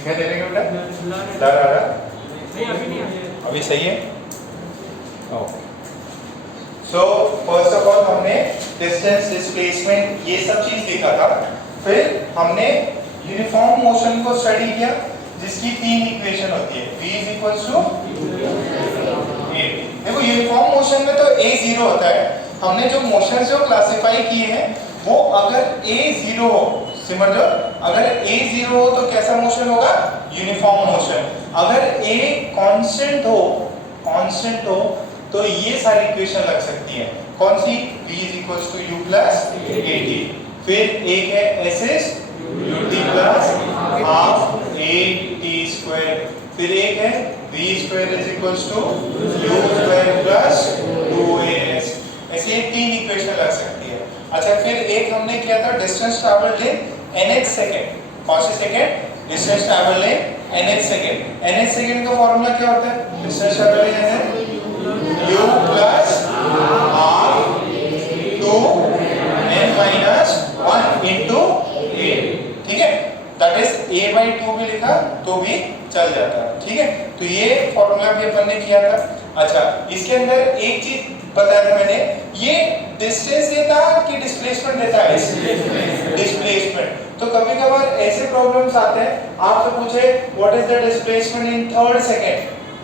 दिखाई दे रहा है बेटा? ब्लर आ रहा? नहीं अभी नहीं आया। अभी सही है? Okay. So first of all हमने डिस्टेंस, डिस्प्लेसमेंट ये सब चीज देखा था। फिर हमने यूनिफॉर्म मोशन को स्टडी किया जिसकी तीन इक्वेशन होती है, v is equal to a। देखो यूनिफॉर्म मोशन में तो a जीरो होता है। हमने जो मोशन जो क्लासिफाई किए हैं वो अगर a जीरो हो, समझ लो, अगर a जीरो हो तो कैसा मोशन होगा? Uniform motion. अगर a कांस्टेंट हो तो ये सारी इक्वेशन लग सकती है। कौन सी? v is equal to u plus at। फिर एक है s is ut plus half at square. फिर एक है v square is equal to u square plus 2as। ऐसे ये तीन इक्वेशन लग सकती है। अच्छा, फिर एक हमने किया था distance travelled in nth second. कौन से second? Distance travelled in nth second. nth second का फॉर्मूला क्या होता है? Distance travelled in u plus half 2n minus 1 into a। ठीक है, दैट इज a/2 भी लिखा तो भी चल जाता है। ठीक है, तो ये फॉर्मूला भी अपन ने किया था। अच्छा, इसके अंदर एक चीज बताया था मैंने, ये डिस्टेंस देता कि डिस्प्लेसमेंट देता है? डिस्प्लेसमेंट। तो कभी कभार ऐसे प्रॉब्लम्स आते हैं, आपसे पूछे what is the displacement in third second,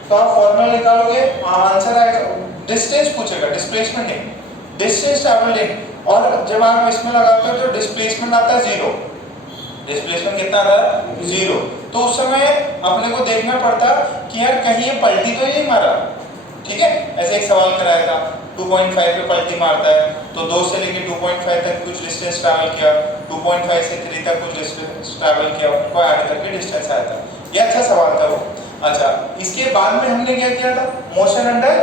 तो आप फॉर्मूला निकालोगे, आंसर आएगा, डिस्टेंस पूछेगा, डिस्प्लेसमेंट नहीं, डिस्टेंस ट्रैवल्ड। और जब आप इसमें लगाते हो तो डिस्प्लेसमेंट आता है जीरो। डिस्प्लेसमेंट कितना आता है? जीरो। तो उस समय अपने को देखना पड़ता कि यार कहीं ये पलटी तो नहीं मारा। ठीक है, ऐसे एक सवाल कराया था, 2.5 पे पलटी मारता है तो 2 से लेके 2.5 तक कुछ डिस्टेंस ट्रैवल किया, 2.5 से 3 तक कुछ डिस्टेंस ट्रैवल किया, उनको ऐड करके डिस्टेंस आया था। ये अच्छा सवाल था वो। अच्छा, इसके बाद में हमने क्या किया था? मोशन अंडर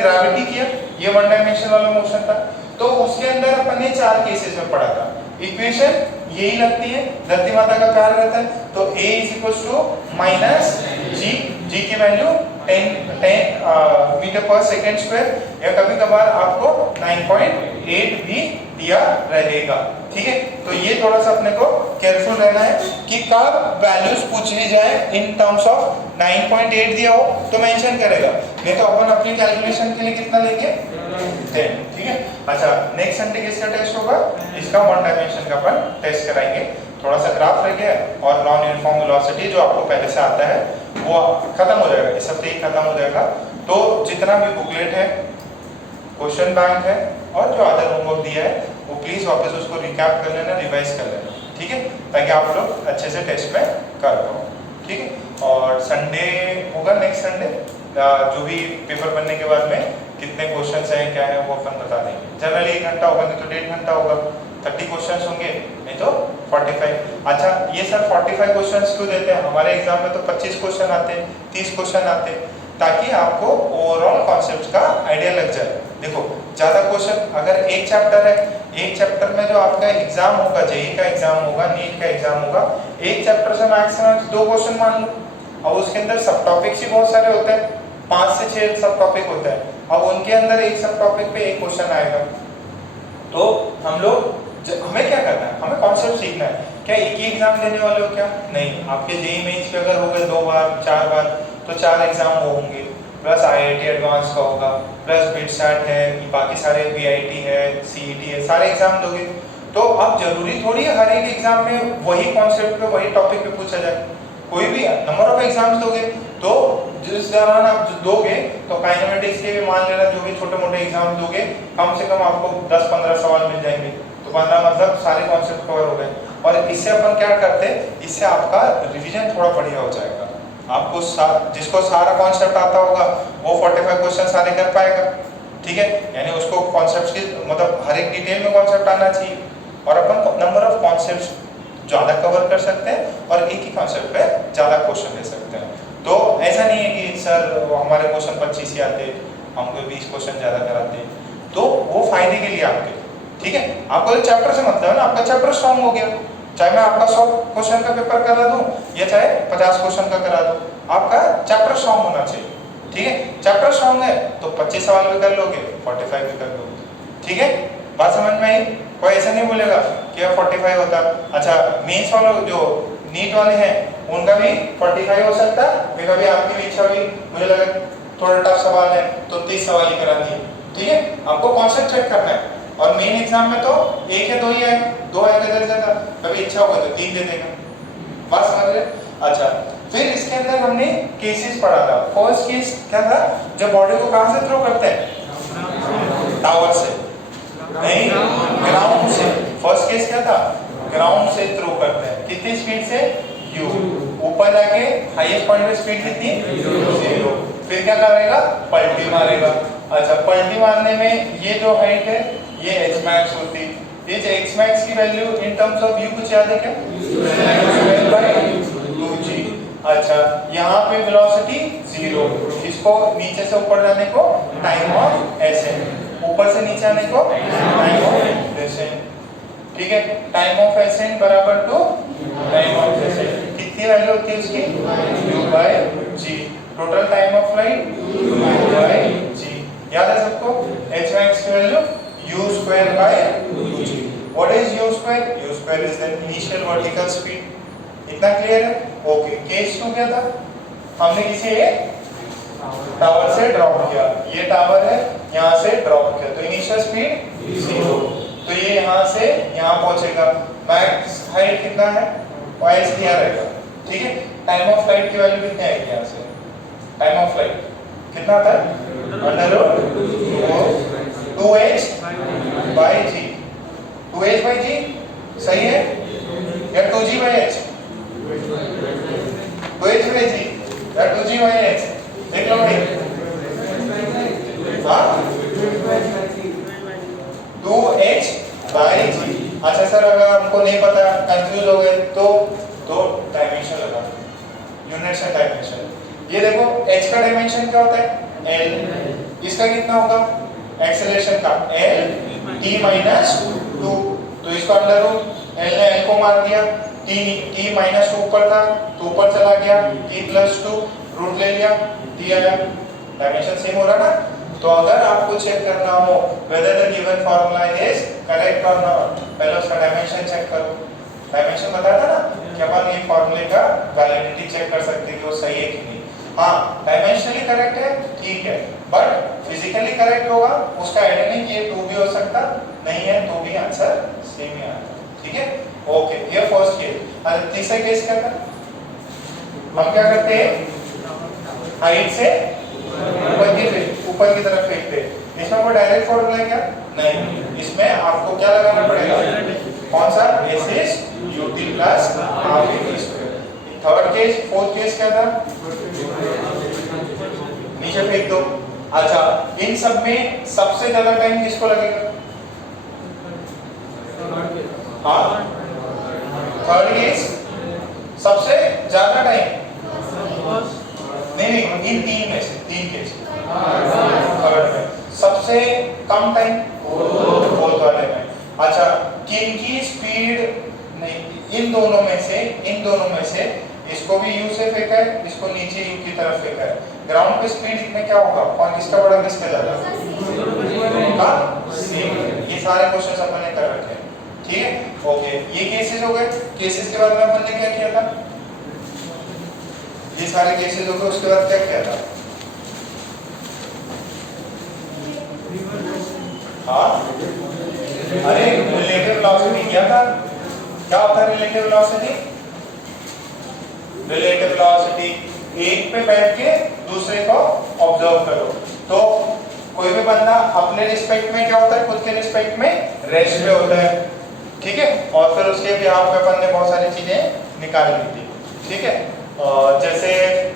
ग्रेविटी किया। ये वन डायमेंशन वाला मोशन था। तो उसके अंदर अपन ने 4 केसेस में पढ़ा था। इक्वेशन यही लगती है, धरती माता का कार्य रहता है, तो a is equal to minus g की वैल्यू 10 मीटर पर सेकेंड स्क्वायर, या कभी कभार आपको 9.8 भी दिया रहेगा। ठीक है, तो ये थोड़ा सा अपने को केयरफुल रहना है कि कब वैल्यूज पूछ ली जाए इन टर्म्स ऑफ 9.8 दिया हो तो मेंशन करेगा, नहीं तो अपन अपनी कैलकुलेशन के लिए कितना लेंगे? 10। ठीक है। अच्छा, नेक्स्ट संडे किसका टेस्ट होगा? इसका वन डायमेंशन का अपन टेस्ट कराएंगे। थोड़ा सा ग्राफ रह गया और नॉन यूनिफॉर्म वेलोसिटी जो आपको पहले से आता है वो खत्म हो जाएगा, इस हफ्ते ही खत्म हो जाएगा। तो जितना भी बुकलेट है, क्वेश्चन बैंक है और जो अदर होमवर्क दिया है वो प्लीज वापस उसको रिकैप कर लेना, रिवाइज कर लेना। ठीक है, ताकि आप लोग अच्छे से टेस्ट में कर पाओ। ठीक है, और संडे होगा, नेक्स्ट संडे जो भी पेपर बनने के बाद में कितने क्वेश्चंस हैं क्या है वो अपन बता देंगे। जनरली 1 घंटा होगा, नहीं तो 1.5 घंटा होगा। 30 क्वेश्चंस होंगे, नहीं तो 45। अच्छा, ये सर 45 क्वेश्चंस क्यों देते हैं? हमारे एग्जाम में तो 25 क्वेश्चन आते हैं, 30 क्वेश्चन आते हैं, ताकि आपको ओवरऑल कॉन्सेप्ट का आइडिया लग जाए। देखो, ज्यादा क्वेश्चन अगर एक चैप्टर है, एक चैप्टर में जो आपका एग्जाम होगा, जेईई का एग्जाम होगा, नीट का एग्जाम होगा, एक चैप्टर से मैक्सिमम 2 क्वेश्चन मान लो। अब उसके अंदर सब टॉपिक्स ही बहुत सारे होते हैं, 5 से 6 सब टॉपिक होते हैं। अब उनके अंदर एक सब टॉपिक पे एक क्वेश्चन आएगा, तो हम लोग हमें क्या करना है? हमें कॉन्सेप्ट सीखना है। क्या एक ही एग्जाम देने वाले हो? क्या नहीं, आपके जेईई मेंस पे अगर हो गए 2 बार 4 बार तो 4 एग्जाम वो होंगे, प्लस आईआईटी एडवांस का होगा, प्लस बिटसैट है, बाकी सारे वीआईटी है, सीईटी है, सारे एग्जाम दोगे। तो अब जरूरी थोड़ी है हर एक एग्जाम में वही कॉन्सेप्ट पे वही टॉपिक पे पूछा जाए। कोई भी नंबर ऑफ एग्जाम्स दोगे तो जिस दौरान आप दोगे तो काइनेमेटिक्स के भी मान लेना, जो भी छोटे मोटे एग्जाम दोगे, कम से कम आपको 10-15 सवाल मिल जाएंगे। तो 15 मतलब सारे कॉन्सेप्ट कवर हो गए। और इससे अपन क्या करते हैं, इससे आपका रिवीजन थोड़ा बढ़िया हो जाएगा। आपको जिसको सारा कॉन्सेप्ट आता होगा वो 45 क्वेश्चन सारे कर पाएगा। ठीक है, यानी उसको कॉन्सेप्ट्स की मतलब हर एक डिटेल में कॉन्सेप्ट आना चाहिए, और अपन नंबर ऑफ कॉन्सेप्ट्स ज्यादा कवर कर सकते हैं और एक ही कॉन्सेप्ट पे ज्यादा क्वेश्चन ले सकते हैं। तो ऐसा नहीं है कि सर हमारे क्वेश्चन 25 ही आते, हमको 20 क्वेश्चन ज्यादा कराते, तो वो फायदे के लिए आपके। ठीक है, आपको तो चैप्टर से मतलब है ना, आपका चैप्टर स्ट्रॉन्ग हो गया। चाहे मैं आपका 100 क्वेश्चन का पेपर करा दूं या चाहे 50 क्वेश्चन का करा दूं, आपका चैप्टर स्ट्रॉन्ग होना चाहिए। ठीक है, चैप्टर स्ट्रॉन्ग है तो 25 सवाल भी कर लोगे, 45 भी कर लोगे। ठीक है, बात समझ में आई? कोई ऐसा नहीं बोलेगा कि 45 होता। अच्छा मेंस वालों जो नीट वाले हैं उनका भी 45 हो सकता है। कभी आपकी भी इच्छा हुई मुझे लगा थोड़ा टफ सवाल है तो 30 सवाल ही करा दिए। ठीक है, आपको कॉन्सेप्ट चेक करना है। और मेन एग्जाम में तो एक या दो ही आएगा, दो आएगा जल्द ज्यादा, कभी इच्छा होगा तो 3 दे देगा। बात समझ रहे? अच्छा फिर इसके अंदर हमने केसेस पढ़ा था। फर्स्ट केस क्या था, जब बॉडी को कहां से थ्रो करते हैं? टावर से नहीं, ग्राउंड से। फर्स्ट केस क्या था, ग्राउंड से थ्रो करते हैं। कितनी स्पीड से? u। ऊपर जाके हाईएस्ट पॉइंट पे स्पीड कितनी? 0। फिर क्या करेगा? पलटी मारेगा। अच्छा पलटी मारने में ये जो हाइट है ये h max होती। इस h max की value in terms of u कुछ याद है क्या? u2g। अच्छा यहाँ पे वेलोसिटी 0, इसको नीचे से ऊपर जाने को टाइम ऑफ एसेंट, ऊपर से नीचे आने को टाइम ऑफ डिसेंट। ठीक है, टाइम ऑफ एसेंट बराबर टू टाइम ऑफ डिसेंट। कितनी वैल्यू होती है उसकी? u/g। Total time of flight u/g। याद है सबको? h max की वैल्यू u²/2g। What is u²? u² is the initial vertical speed. इतना क्लियर है? ओके। केस 2 क्या था, हमने किसी एक टावर से ड्रॉप किया। ये टावर है, यहाँ से ड्रॉप किया तो इनिशियल स्पीड 0। तो ये यहाँ से यहाँ पहुंचेगा। मैक्स हाइट कितना है? वाइस दिया रहेगा। ठीक है, टाइम ऑफ फ्लाइट की वैल्यू कितनी आएगी यहाँ से? टाइम ऑफ फ्लाइट कितना आता है? √2h/g। 2h/g सही है या 2g/h? 2h/g या 2g/h? देख लो भाई। हाँ 2h/g। अच्छा सर अगर हमको नहीं पता, कंफ्यूज हो गए तो डायमेंशन लगा, यूनिट्स एंड डायमेंशन। ये देखो h का डायमेंशन क्या होता है? l। इसका कितना होगा? एक्सेलरेशन का l t-2। तो इसको अंडर रूट l ने l को मार दिया, t-2 ऊपर था तो ऊपर चला गया, t+2 रूट ले लिया, t आया। डायमेंशन सेम हो रहा ना? तो अगर आपको चेक करना हो whether the given formula is correct or not, पहले उसका डायमेंशन चेक करो। डायमेंशन बताया था ना कि अपन ये फॉर्मूले का वैलिडिटी चेक कर सकते हैं कि वो सही है कि नहीं। हाँ डायमेंशनली करेक्ट है ठीक है, बट फिजिकली करेक्ट होगा उसका आइडिया नहीं कि ये 2 भी हो सकता, नहीं है तो भी आंसर सेम ही आता। ठीक है, ओके। ये फर्स्ट केस। और तीसरा केस क्या था, हम क्या करते हैं? हाइट से ऊपर की तरफ फेंकते हैं। इसमें कोई डायरेक्ट फॉर्मूला है क्या? नहीं, इसमें आपको क्या लगाना पड़ेगा? कौन सा? s is ut plus half at²। Third case, fourth case क्या था? नीचे फेंक दो। अच्छा इन सब में सबसे ज्यादा टाइम किसको लगेगा? हाँ थर्ड केस सबसे ज्यादा टाइम नहीं, इन तीन में से, 3 केस थर्ड में सबसे कम टाइम फोर्थ वाले में। अच्छा किनकी स्पीड नहीं, इन दोनों में से इसको भी u से फेंका है, इसको नीचे u की तरफ फेंका है। ग्राउंड पे स्पीड में क्या होगा? कौन किसका बड़ा किसका ज्यादा? सेम। ये सारे क्वेश्चंस अपन ने कर रखे हैं। ठीक है, ओके। ये केसेस हो गए। केसेस के बाद में अपन ने क्या किया था? ये सारे केसेस हो गए, उसके बाद क्या किया था? हाँ अरे रिलेटिव वेलोसिटी किया था। क्या होता है रिलेटिव वेलोसिटी? रिलेटिव वेलोसिटी एक पे बैठ के दूसरे को ऑब्जर्व करो। तो कोई भी बंदा अपने रिस्पेक्ट में क्या होता है? खुद के रिस्पेक्ट में रेस्ट पे होता है। ठीक है, और फिर उसके बिहाफ पे अपन ने बहुत सारी चीजें निकाल ली थी। ठीक है, जैसे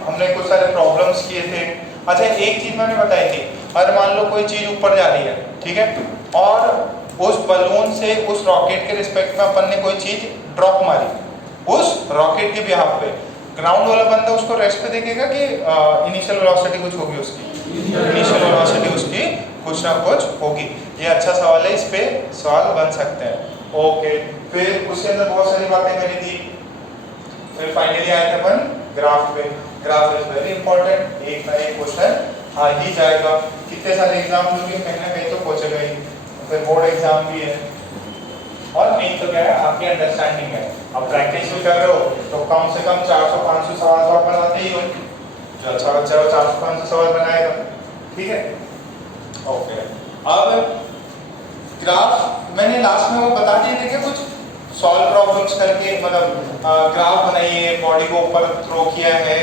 हमने कुछ सारे प्रॉब्लम्स किए थे। अच्छा एक चीज मैंने बताई थी, अगर मान लो कोई चीज ऊपर जा रही है, ठीक है, और उस बलून से उस रॉकेट के रिस्पेक्ट में अपन ने कोई चीज ड्रॉप मारी उस रॉकेट के बिहाफ पे, ग्राउंड वाला बंदा उसको रेस्ट पे देखेगा कि इनिशियल वेलोसिटी कुछ होगी उसकी? इनिशियल वेलोसिटी उसकी कुछ ना कुछ होगी। ये अच्छा सवाल है, इस पे सवाल बन सकते हैं। ओके, फिर उसके अंदर बहुत सारी बातें करी थी। फिर फाइनली आए थे अपन ग्राफ पे। ग्राफ इज वेरी इंपॉर्टेंट, एक ना एक क्वेश्चन आ ही जाएगा। कितने सारे एग्जाम होंगे, कहीं ना कहीं तो पहुंचेगा ही। फिर बोर्ड एग्जाम भी है, और मेन तो क्या है आपकी अंडरस्टैंडिंग है। अब प्रैक्टिस भी कर रहे हो तो कम से कम 400-500 सवाल तो आप बनाते ही हो, जो अच्छा बच्चा है वो 400-500 सवाल बनाएगा, ठीक है। ओके, अब ग्राफ मैंने लास्ट में वो बता दिए थे कि कुछ सॉल्व प्रॉब्लम्स करके, मतलब ग्राफ बनाइए, बॉडी को ऊपर थ्रो किया है,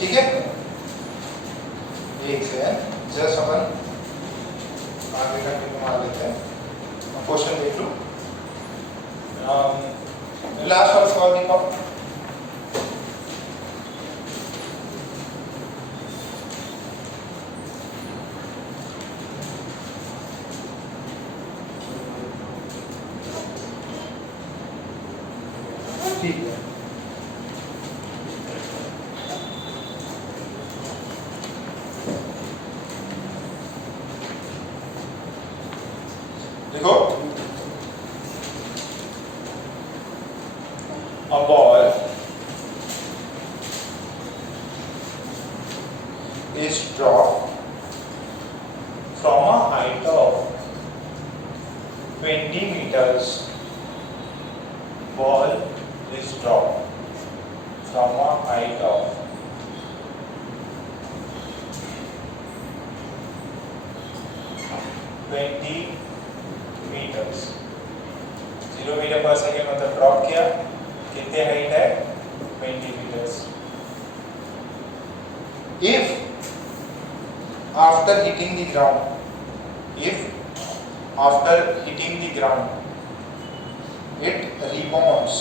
ठीक है। एक से जस्ट अपन आगे कंटिन्यू मार लेते हैं, क्वेश्चन देख लो। लास्ट वाला सवाल दिखाओ। ठीक है, देखो, a ball is dropped from a height of 20 meters. Ball is dropped from a height of 20 meters. 0 metre पर सेकेंड मतलब ड्रॉप किया, कितने हाइट है 20 meters. If after hitting the ground, if after hitting the ground it rebounds,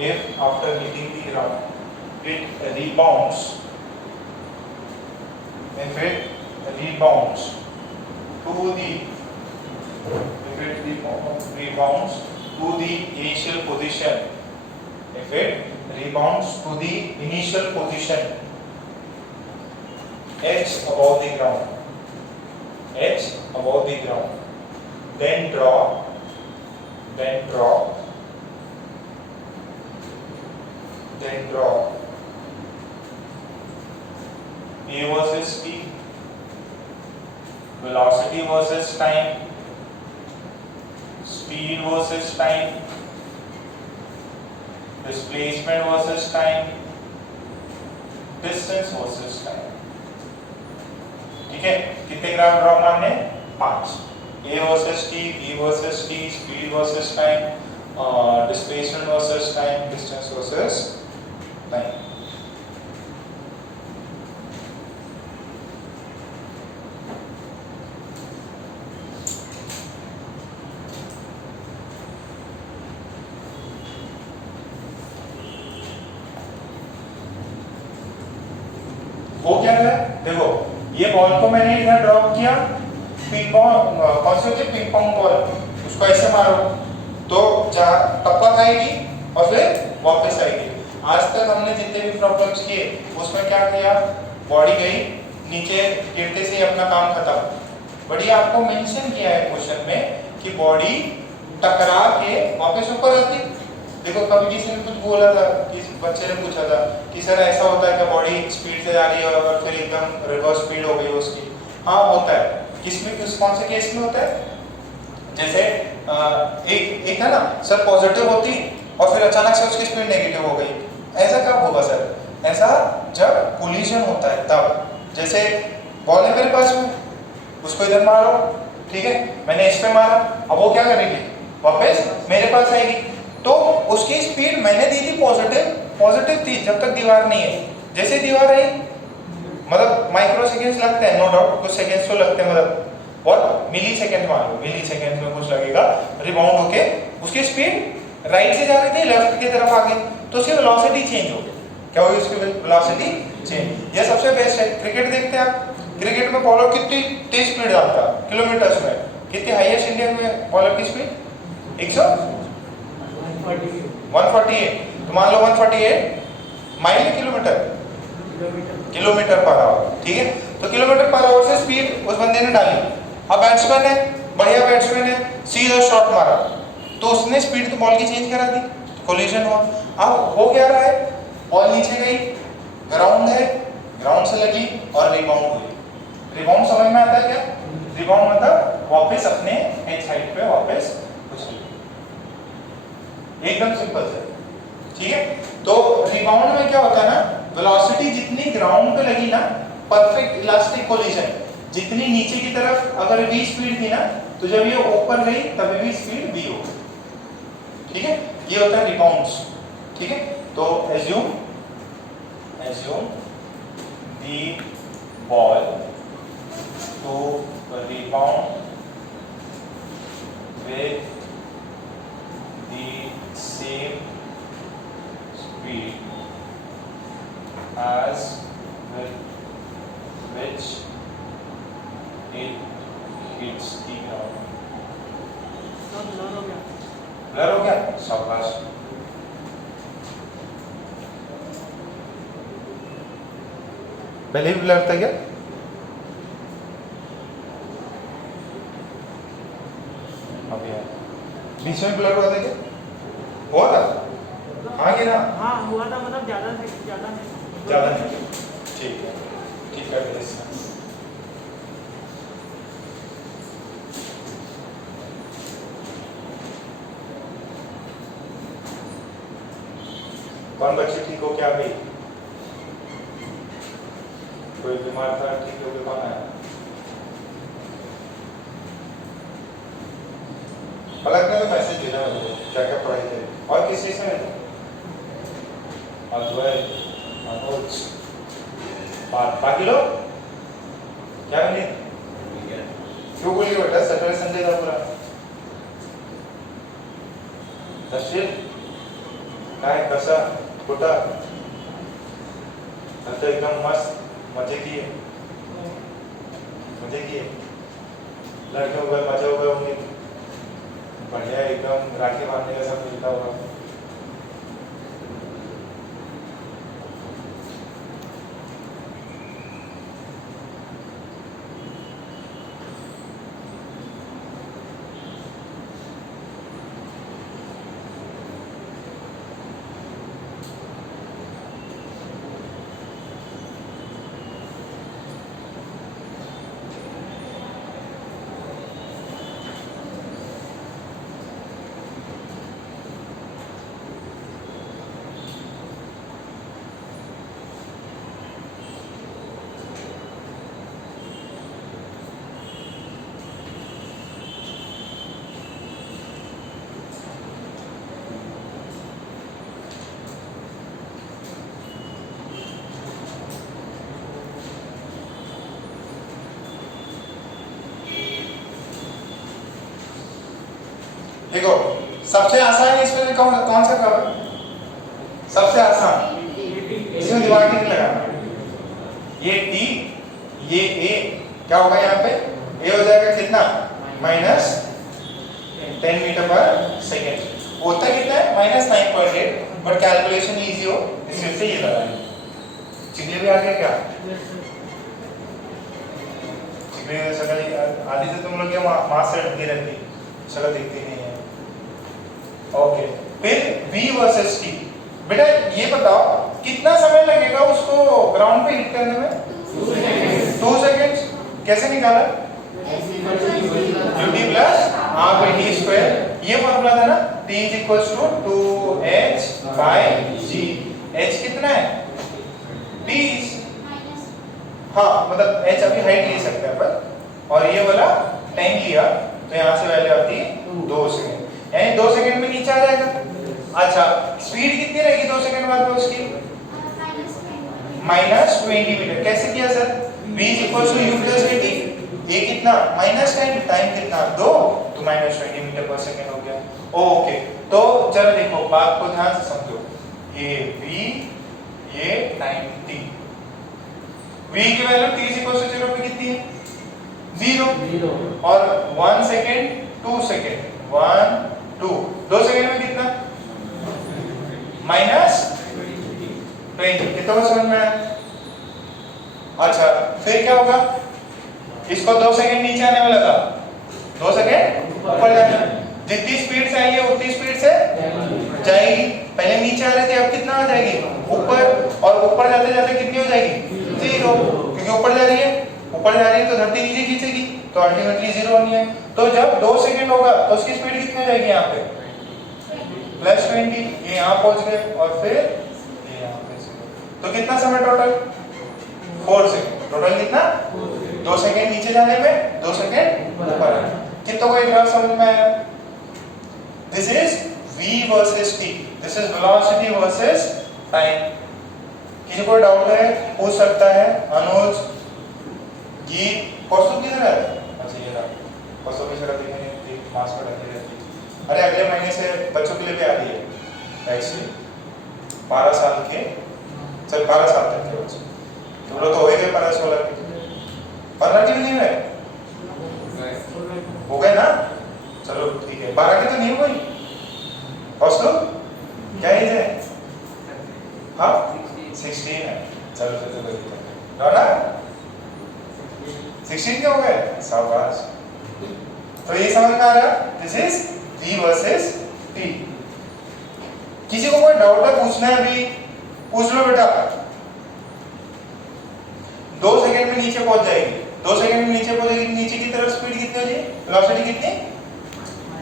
if after hitting the ground it rebounds, if it rebounds to the, if it rebounds to the initial position, if it rebounds to the initial position h above the ground, h above the ground, then draw A versus T, velocity versus time, speed versus time, displacement versus time, distance versus time, ठीक है। कितने graph draw मारने? 5। A versus T, B versus T, speed versus time, displacement versus time, distance versus time। वो क्या है, देखो ये ball को मैंने इधर ड्रॉप किया, पिंग पॉन्ग कौन सी होती है, पिंग पॉन्ग बॉल, उसको ऐसे मारो तो जहाँ टपक आएगी और फिर वापस आएगी। आज तक हमने जितने भी प्रॉब्लम्स किए उसमें क्या किया, बॉडी गई नीचे, गिरते से ही अपना काम खत्म। बढ़िया आपको मेंशन किया है क्वेश्चन में कि बॉडी टकरा के वापस ऊपर आती। देखो कभी किसी ने कुछ बोला था, किसी बच्चे ने पूछा था कि सर ऐसा होता है कि बॉडी स्पीड से जा रही है और फिर एकदम रिवर्स स्पीड हो गई उसकी। हाँ होता है, किसमें कौन से केस में होता है, जैसे एक है ना सर पॉजिटिव होती और फिर अचानक से उसकी स्पीड नेगेटिव हो गई, ऐसा कब होगा सर, ऐसा जब कोलिजन होता है तब। जैसे बॉल है मेरे पास में, उसको इधर मारो, ठीक है, मैंने इस पे मारा, अब वो क्या करेगी, वापस मेरे पास आएगी। तो उसकी स्पीड मैंने दी थी पॉजिटिव थी जब तक दीवार नहीं है, जैसे दीवार आई मतलब माइक्रो सेकेंड्स लगते हैं, नो डाउट कुछ सेकेंड्स तो लगते हैं, मतलब बहुत मिली सेकेंड मान लो, मिली सेकेंड में कुछ लगेगा, रिबाउंड होके उसकी स्पीड राइट से जा रही थी लेफ्ट की तरफ आ गई, तो उसकी वेलोसिटी चेंज हो गई। क्या होगी उसकी वेलोसिटी चेंज। ये सबसे बेस्ट है। क्रिकेट देखते हैं आप, क्रिकेट में बॉलर कितनी तेज स्पीड आता है किलोमीटर्स में, कितनी हाईएस्ट इंडिया में बॉलर की स्पीड 148, तो मान लो 148 माइल किलोमीटर पर आवर, ठीक है। तो किलोमीटर पर आवर से स्पीड उस बंदे ने डाली, अब बैट्समैन है, बढ़िया बैट्समैन है, सीधा शॉट मारा तो उसने स्पीड तो बॉल की चेंज करा दी, कोलिजन हुआ। अब हो क्या रहा है, बॉल नीचे गई, ग्राउंड है, ग्राउंड से लगी और रिबाउंड हुई। रिबाउंड समझ में आता है क्या? रिबाउंड मतलब वापस अपने एच हाइट पे वापस उछल, एकदम सिंपल से, ठीक है। तो रिबाउंड में क्या होता है ना, वेलोसिटी जितनी ग्राउंड पे लगी ना, परफेक्ट इलास्टिक कोलिजन, जितनी नीचे की तरफ अगर v स्पीड थी ना, तो जब ये ऊपर गई तब भी स्पीड v होगी, ठीक है। ये होता है रिबाउंड्स, ठीक है। तो assume the ball to rebound with the same speed as with which it hits the ground. Blur हो गया? शाबाश। पहले भी ब्लर था क्या? अभी बीच में ब्लर हुआ था क्या? हुआ था? हाँ कि ना? हाँ हुआ था, मतलब ज्यादा नहीं। ज्यादा नहीं, ठीक है, ठीक है। कौन बच्चे ठीक हो क्या भाई? कोई बीमार था, ठीक हो गया? कौन आया? पलक ने तो मैसेज भेजा मुझे, क्या क्या पढ़ाई थे। और किस चीज में? अद्वैत, मनोज, बाकी लोग क्या बने? क्यों बोलिए बेटा? सैटरडे संडे था पूरा। दर्शित काय कसा छोटा, तो एकदम मस्त मजे किए, लड़के हो गए, मजे हो गए होंगे, बढ़िया एकदम राखी बांधने का सब मिलता होगा। देखो सबसे आसान इसमें कौन सा कवर? सबसे आसान, इसमें दिमाग नहीं लगाना। ये टी, ये ए, क्या होगा यहाँ पे? ए हो जाएगा कितना? -10 मीटर पर सेकेंड। होता कितना है? -9.8, बट कैलकुलेशन इजी हो इसलिए से ये लगाएंगे। चिकली भी आ गया क्या? चिकली शक्ल आधी से तुम लोग क्या मास सेट दे रहती, शक्ल दिखती नहीं है। ओके, फिर V वर्सेस T। बेटा ये बताओ कितना समय लगेगा उसको ग्राउंड पे हिट करने में? 2 सेकेंड्स। कैसे निकाला? ut plus r/t²। ये फॉर्मूला था ना, T = 2h by g। h कितना है? 20। हाँ मतलब h अभी हाइट ले सकते हैं अपन, और ये वाला टाइम लिया तो यहाँ से वैल्यू आती है 2 सेकेंड, यानी 2 सेकंड में नीचे आ जाएगा। अच्छा स्पीड कितनी रहेगी 2 सेकंड बाद में उसकी? -20 मीटर। कैसे किया सर? v = u + dt। ये कितना? -10, टाइम कितना? 2, तो -20 मीटर पर सेकंड हो गया। ओके, तो चलो देखो बात को ध्यान से समझो। ये v, ये टाइम t। v की वैल्यू t = 0 पे कितनी है? 0। और 1 सेकंड, 2 सेकंड, 1 2, 2 सेकंड में कितना? -20। कितना समझ में आया? अच्छा फिर क्या होगा? इसको 2 सेकंड नीचे आने में लगा, 2 सेकंड ऊपर जाने में। जितनी स्पीड से आई है उतनी स्पीड से जाएगी। पहले नीचे आ रही थी, अब कितना आ जाएगी? ऊपर। और ऊपर जाते जाते कितनी हो जाएगी? 0, क्योंकि ऊपर जा रही है, ऊपर जा रही है तो धरती नीचे खींचेगी, तो अल्टीमेटली 0 होनी है। तो जब 2 सेकंड होगा तो उसकी स्पीड कितनी हो जाएगी यहाँ पे +20, ये यहाँ पहुंच गए और फिर ये यहाँ पे 0। तो कितना समय टोटल 4 सेकंड, टोटल कितना 2 सेकंड नीचे जाने में, 2 सेकंड ऊपर आने में। कितनों को एक ग्राफ समझ में आया? This is v versus t, this is velocity versus time. किसी को डाउट है पूछ सकता है। अनुज, गीत, कौस्तुभ किधर है? अच्छा ये रहा, कौस्तुभ की जगह देखेंगे, एक मास्क पर रखी रहती है। अरे अगले महीने से बच्चों के लिए भी आ रही है वैक्सीन, 12 साल के, चल 12 साल तक के बच्चे, तो वो तो हो गए 15-16 के, 15 की भी नहीं है, हो गए ना, चलो ठीक है, 12 की तो नहीं हुई। कौस्तुभ क्या एज है? हाँ 16 है, चलो चलो चलो ना 16 के हो गए, शाबाश। तो ये समझ में आ रहा, this is v versus t। किसी को कोई डाउट है पूछना है अभी, पूछ लो बेटा। 2 सेकंड में नीचे पहुंच जाएगी, 2 सेकंड में नीचे पहुंचेगी, नीचे की तरफ स्पीड कितनी हो जाएगी, वेलोसिटी कितनी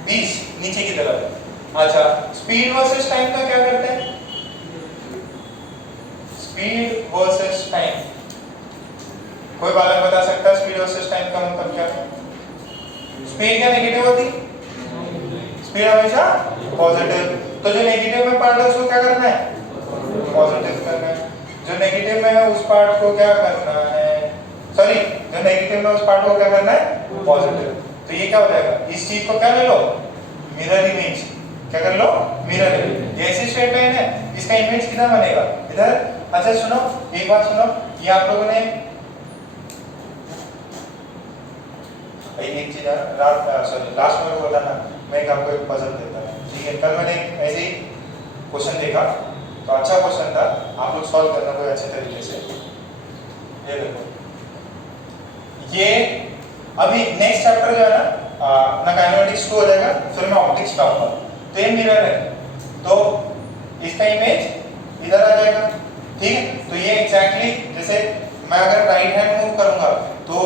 20 नीचे की तरफ। अच्छा स्पीड वर्सेस टाइम का क्या करते हैं? स्पीड वर्सेस टाइम, कोई बालक बता सकता है स्पीड वर्सेस टाइम का मतलब क्या है? स्पीड क्या नेगेटिव होती? स्पीड हमेशा पॉजिटिव, तो जो नेगेटिव में पार्ट है उसको क्या करना है? पॉजिटिव करना है। जो नेगेटिव में है उस पार्ट को क्या करना है, सॉरी जो नेगेटिव में उस पार्ट को क्या करना है? पॉजिटिव। तो ये क्या हो जाएगा, इस चीज को क्या ले लो, मिरर इमेज, क्या कर लो, मिरर इमेज। ये ऐसी स्ट्रेट लाइन है, इसका इमेज किधर बनेगा, इधर। अच्छा सुनो एक बात सुनो, ये आप लोगों ने एक चीज रात सॉरी लास्ट में बोला ना, मैं आपको एक पजल देता हूं, ठीक है? कल मैंने ऐसे ही क्वेश्चन देखा, तो अच्छा क्वेश्चन था, आप लोग सॉल्व करना कोई अच्छे तरीके से। ये देखो, ये अभी नेक्स्ट चैप्टर जो है ना अपना काइनेमेटिक्स 2 हो जाएगा, फिर मैं ऑप्टिक्स पे आऊंगा। तो ये मिरर है, तो इसका इमेज इधर आ जाएगा, ठीक है? तो ये एग्जैक्टली जैसे मैं अगर राइट हैंड मूव करूंगा तो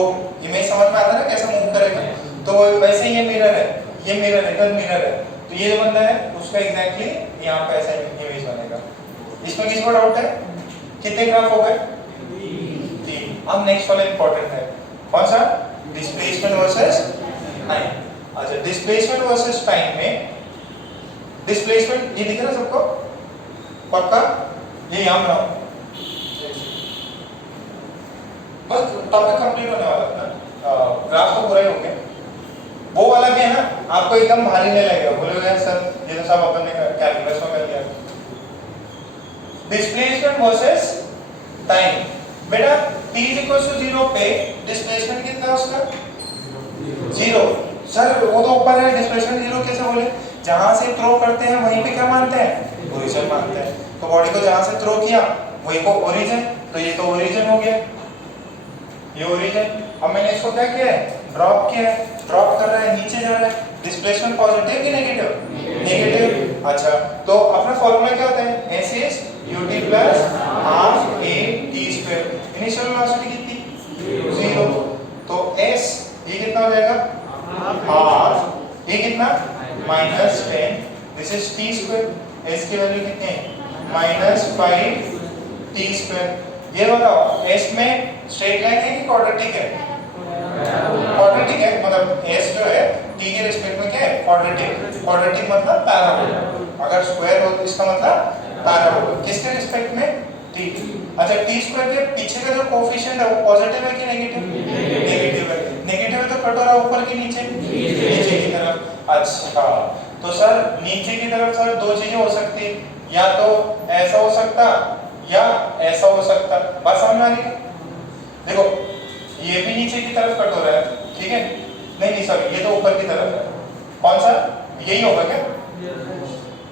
इमेज समझ में आता है ना कैसे मूव करेगा, तो वैसे ये मिरर है, ये मिरर है, इधर मिरर है, तो ये जो बंदा है उसका एग्जैक्टली यहाँ पे ऐसा इमेज बनेगा। इसमें किसी को डाउट है? कितने ग्राफ हो गए? 3। अब नेक्स्ट वाला इंपॉर्टेंट है, कौन सा? Displacement versus time. अच्छा डिस्प्लेसमेंट वर्सेस टाइम में, डिस्प्लेसमेंट ये दिख रहा है सबको पक्का? ये यहाँ बनाओ, बस टॉपिक कंप्लीट होने वाला है ना, ग्राफ तो पूरा ही हो गया। वो वाला भी है ना, आपको एकदम भारी नहीं लगेगा, बोलोगे सर ये तो सब अपन ने कैलकुलस में कर लिया। डिस्प्लेसमेंट वर्सेस टाइम, बेटा t = 0 पे डिस्प्लेसमेंट कितना है उसका? 0। सर वो तो ऊपर है, डिस्प्लेसमेंट 0 कैसे बोले? जहां से थ्रो करते हैं वहीं पे क्या मानते हैं? ओरिजिन मानते हैं। तो बॉडी को जहां से थ्रो किया वही को ओरिजिन, तो ये तो ओरिजिन हो गया, ये ओरिजिन। अब मैंने इसको क्या किया है? ड्रॉप किया है, ड्रॉप कर रहा है, नीचे जा रहा है, डिस्प्लेसमेंट पॉजिटिव कि नेगेटिव? नेगेटिव। अच्छा तो अपना फॉर्मूला क्या होता है? s is ut plus half a t square। Initial velocity कितनी? 0। तो s ये कितना हो जाएगा? हाफ, ये कितना? -10, this is t square. s की वैल्यू कितनी है? -5 t स्क्वायर। ये बताओ s में स्ट्रेट लाइन है कि क्वाड्रेटिक है? क्वाड्रेटिक है, मतलब s जो है t के रिस्पेक्ट में क्या है? क्वाड्रेटिक। क्वाड्रेटिक मतलब पैराबोला, अगर स्क्वायर हो तो इसका मतलब पैराबोला। किसके रिस्पेक्ट में? t। अच्छा t स्क्वायर के पीछे का जो कोएफिशिएंट है वो पॉजिटिव है कि नेगेटिव? नेगेटिव है। नेगेटिव है तो कट हो रहा है ऊपर की नीचे? नीचे की तरफ। अच्छा तो सर नीचे की तरफ सर दो चीजें हो सकती है, या तो ऐसा हो सकता या ऐसा हो सकता। बात समझ में आ रही है? देखो ये भी नीचे की तरफ कट हो रहा है, ठीक है? नहीं सॉरी ये तो ऊपर की तरफ है। कौन सा? यही होगा क्या?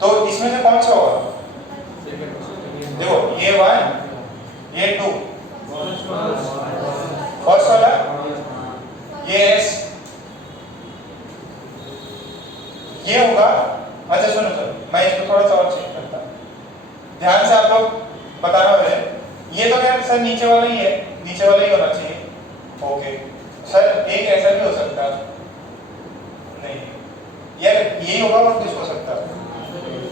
तो इसमें से कौन सा होगा? देखो ये 1 ये 2, फर्स्ट वाला ये s, ये होगा। अच्छा सुनो सर मैं इसको थोड़ा सा और चेंज करता, ध्यान से आप लोग बताना मुझे। ये तो क्या सर नीचे वाला ही है, नीचे वाला ही होना चाहिए। ओके सर एक ऐसा भी हो सकता है, नहीं यार यही होगा और कुछ हो सकता है,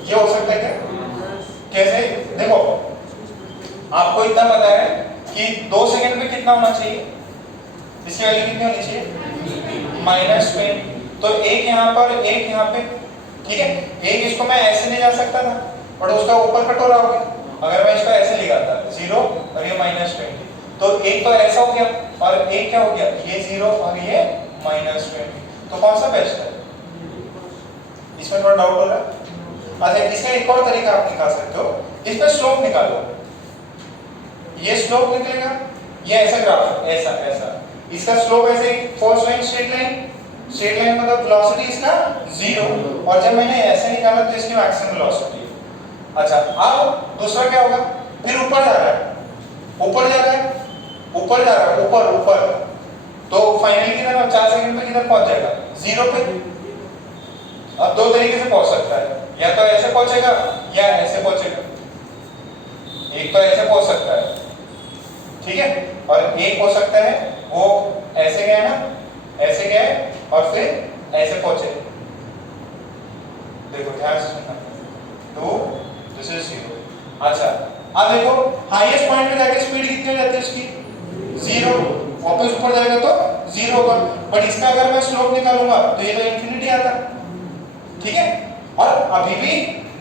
ये हो सकता है क्या? कैसे? देखो आपको इतना पता है कि 2 सेकंड में कितना होना चाहिए, इसकी वैल्यू कितनी होनी चाहिए -20। तो एक यहाँ पर एक यहाँ पे, ठीक है। एक इसको मैं ऐसे ले जा सकता था और उसका ऊपर कटोरा हो गया। अगर मैं इसको ऐसे ले जाता 0 और ये -20, तो एक तो ऐसा हो गया और एक क्या हो गया, ये 0 और ये -20। तो कौन सा बेस्ट है? इसमें थोड़ा डाउट हो रहा है। अच्छा इसका एक और तरीका आप निकाल सकते हो, इसमें स्लोप निकालो। ये स्लोप निकलेगा, ये ऐसा ग्राफ है, ऐसा ऐसा, इसका स्लोप ऐसे फर्स्ट लाइन स्ट्रेट लाइन मतलब वेलोसिटी इसका 0, और जब मैंने ऐसे निकाला तो इसकी मैक्सिमम वेलोसिटी। अच्छा अब दूसरा क्या होगा, फिर ऊपर जा रहा है, ऊपर जा रहा है, ऊपर जा रहा है, ऊपर ऊपर, तो फाइनली किधर 4 सेकंड में किधर पहुंच जाएगा 0 पे। अब दो तरीके से पहुंच सकता है, या तो ऐसे पहुंचेगा या ऐसे पहुंचेगा। एक तो ऐसे पहुंच सकता है, ठीक है, और एक हो सकता है वो ऐसे गया ना, ऐसे गया और फिर ऐसे पहुंचे। देखो ध्यान से सुनना, 2 दिस इज 0। अच्छा अब देखो हाईएस्ट पॉइंट पे जाके स्पीड कितनी हो जाती है उसकी 0, वापस ऊपर जाएगा तो 0 होगा। बट इसका अगर मैं स्लोप निकालूंगा तो ये तो इंफिनिटी आता, ठीक है। और अभी भी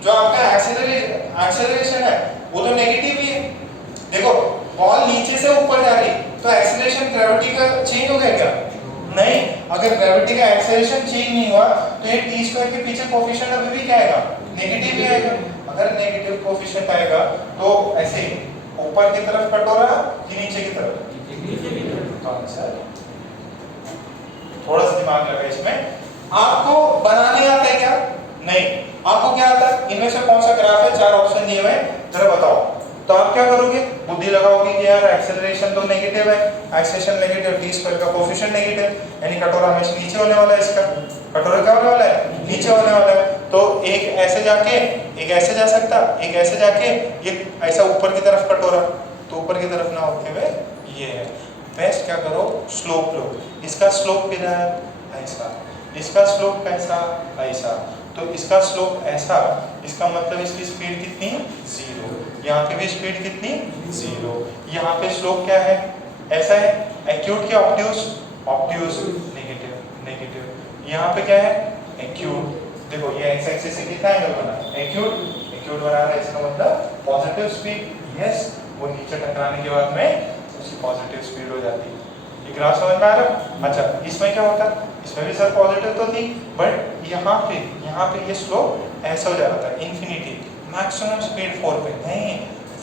जो आपका एक्सेलरेशन है वो तो नेगेटिव ही है। देखो बॉल नीचे से ऊपर जा रही तो एक्सेलरेशन ग्रेविटी का चेंज हो गया क्या? नहीं। अगर ग्रेविटी का एक्सेलरेशन चेंज नहीं हुआ तो ये t स्क्वायर के पीछे कोएफिशिएंट अभी भी क्या आएगा, नेगेटिव ही आएगा। अगर नेगेटिव कोएफिशिएंट आएगा तो ऐसे ऊपर की तरफ कटोरा कि नीचे की तरफ? नीचे की तरफ। तो आंसर थोड़ा सा दिमाग लगा इसमें। आपको बनाने आता है क्या? नहीं। आपको क्या आता है? इनमें से कौन सा ग्राफ है, 4 ऑप्शन दिए हुए हैं, जरा बताओ। तो आप क्या करोगे, बुद्धि लगाओगे कि यार एक्सेलरेशन तो नेगेटिव है, एक्सेलरेशन नेगेटिव, t स्क्वायर का कोएफिशिएंट नेगेटिव, यानी कटोरा हमेशा नीचे होने वाला है, इसका कटोरा क्या होने वाला है, नीचे होने वाला है। तो एक ऐसे जाके एक ऐसे जा सकता, एक ऐसे जाके ये ऐसा ऊपर की तरफ कटोरा, तो ऊपर की तरफ ना होते हुए ये है। बेस्ट क्या करो, स्लोप लो। इसका स्लोप किधर है, ऐसा, इसका स्लोप कैसा, ऐसा, तो इसका स्लोप ऐसा, इसका मतलब इसकी स्पीड कितनी 0, यहाँ पे भी स्पीड कितनी 0, यहाँ पे स्लोप क्या है, ऐसा है। एक्यूट क्या ऑब्ट्यूज, ऑब्ट्यूज नेगेटिव नेगेटिव, यहाँ पे क्या है एक्यूट। देखो ये एक्स एक्सिस से कितना एंगल बना, एक्यूट एक्यूट बना रहा है, इसका मतलब पॉजिटिव स्पीड। यस, वो नीचे टकराने के बाद में उसकी पॉजिटिव स्पीड हो जाती है। ये ग्राफ समझ में आ रहा? अच्छा इसमें क्या होता है, इसमें भी सर पॉजिटिव तो थी, बट यहाँ पे ये स्लोप ऐसा हो जा रहा था इन्फिनिटी, मैक्सिमम स्पीड 4 पे। नहीं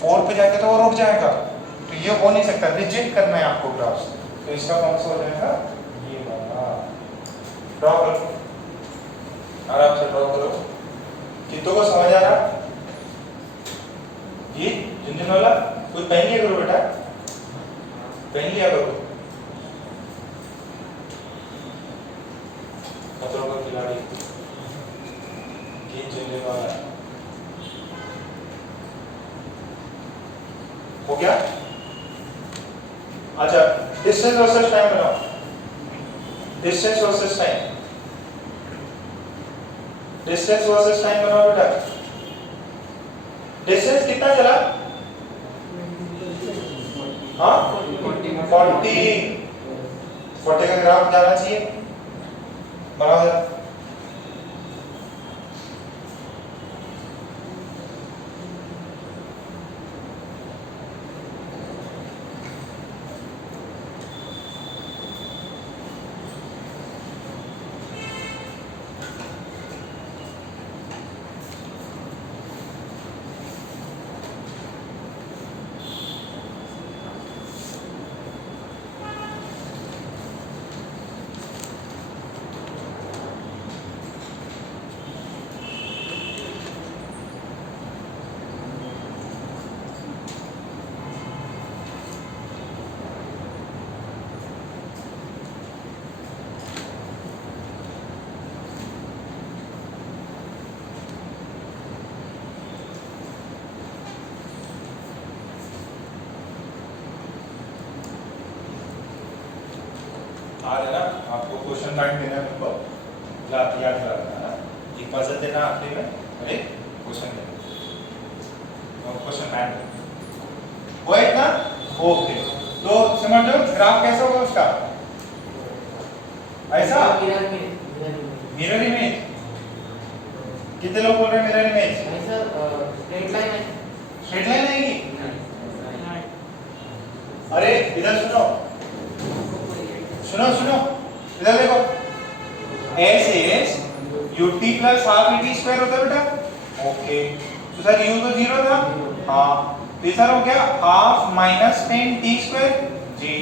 4 पे जाके तो वो रुक जाएगा, तो ये हो नहीं सकता, रिजेक्ट करना है आपको ग्राफ। तो इसका कौन सा हो जाएगा, ये वाला। ड्रॉ करो, आराम से ड्रॉ करो। कितनों को समझ आ रहा? ये झुंझुन वाला कोई पेन लिया करो बेटा, पेन लिया करो। खतरों का खिलाड़ी ये झुंझुन वाला हो गया। अच्छा डिस्टेंस वर्सेस टाइम बनाओ, distance versus time, distance versus time बनाओ बेटा। डिस्टेंस कितना चला, हाँ 40 का ग्राफ जाना चाहिए, बनाओ जरा। आपको क्वेश्चन बैंक देना है, मेरे को याद रखना है, एक पजल देना आखिरी में और एक क्वेश्चन देना, और क्वेश्चन बैंक वो इतना ओके। तो समझ लो ग्राफ कैसा होगा उसका, ऐसा मिरर इमेज। कितने लोग बोल रहे हैं मिरर इमेज? स्ट्रेट लाइन है। स्ट्रेट लाइन आएगी? अरे इधर सुनो सुनो सुनो, इधर देखो, s is ut plus half et square होता है बेटा, ओके। तो सर u तो 0 था, हाँ, तो सर हो गया हाफ माइनस 10 t स्क्वायर जी,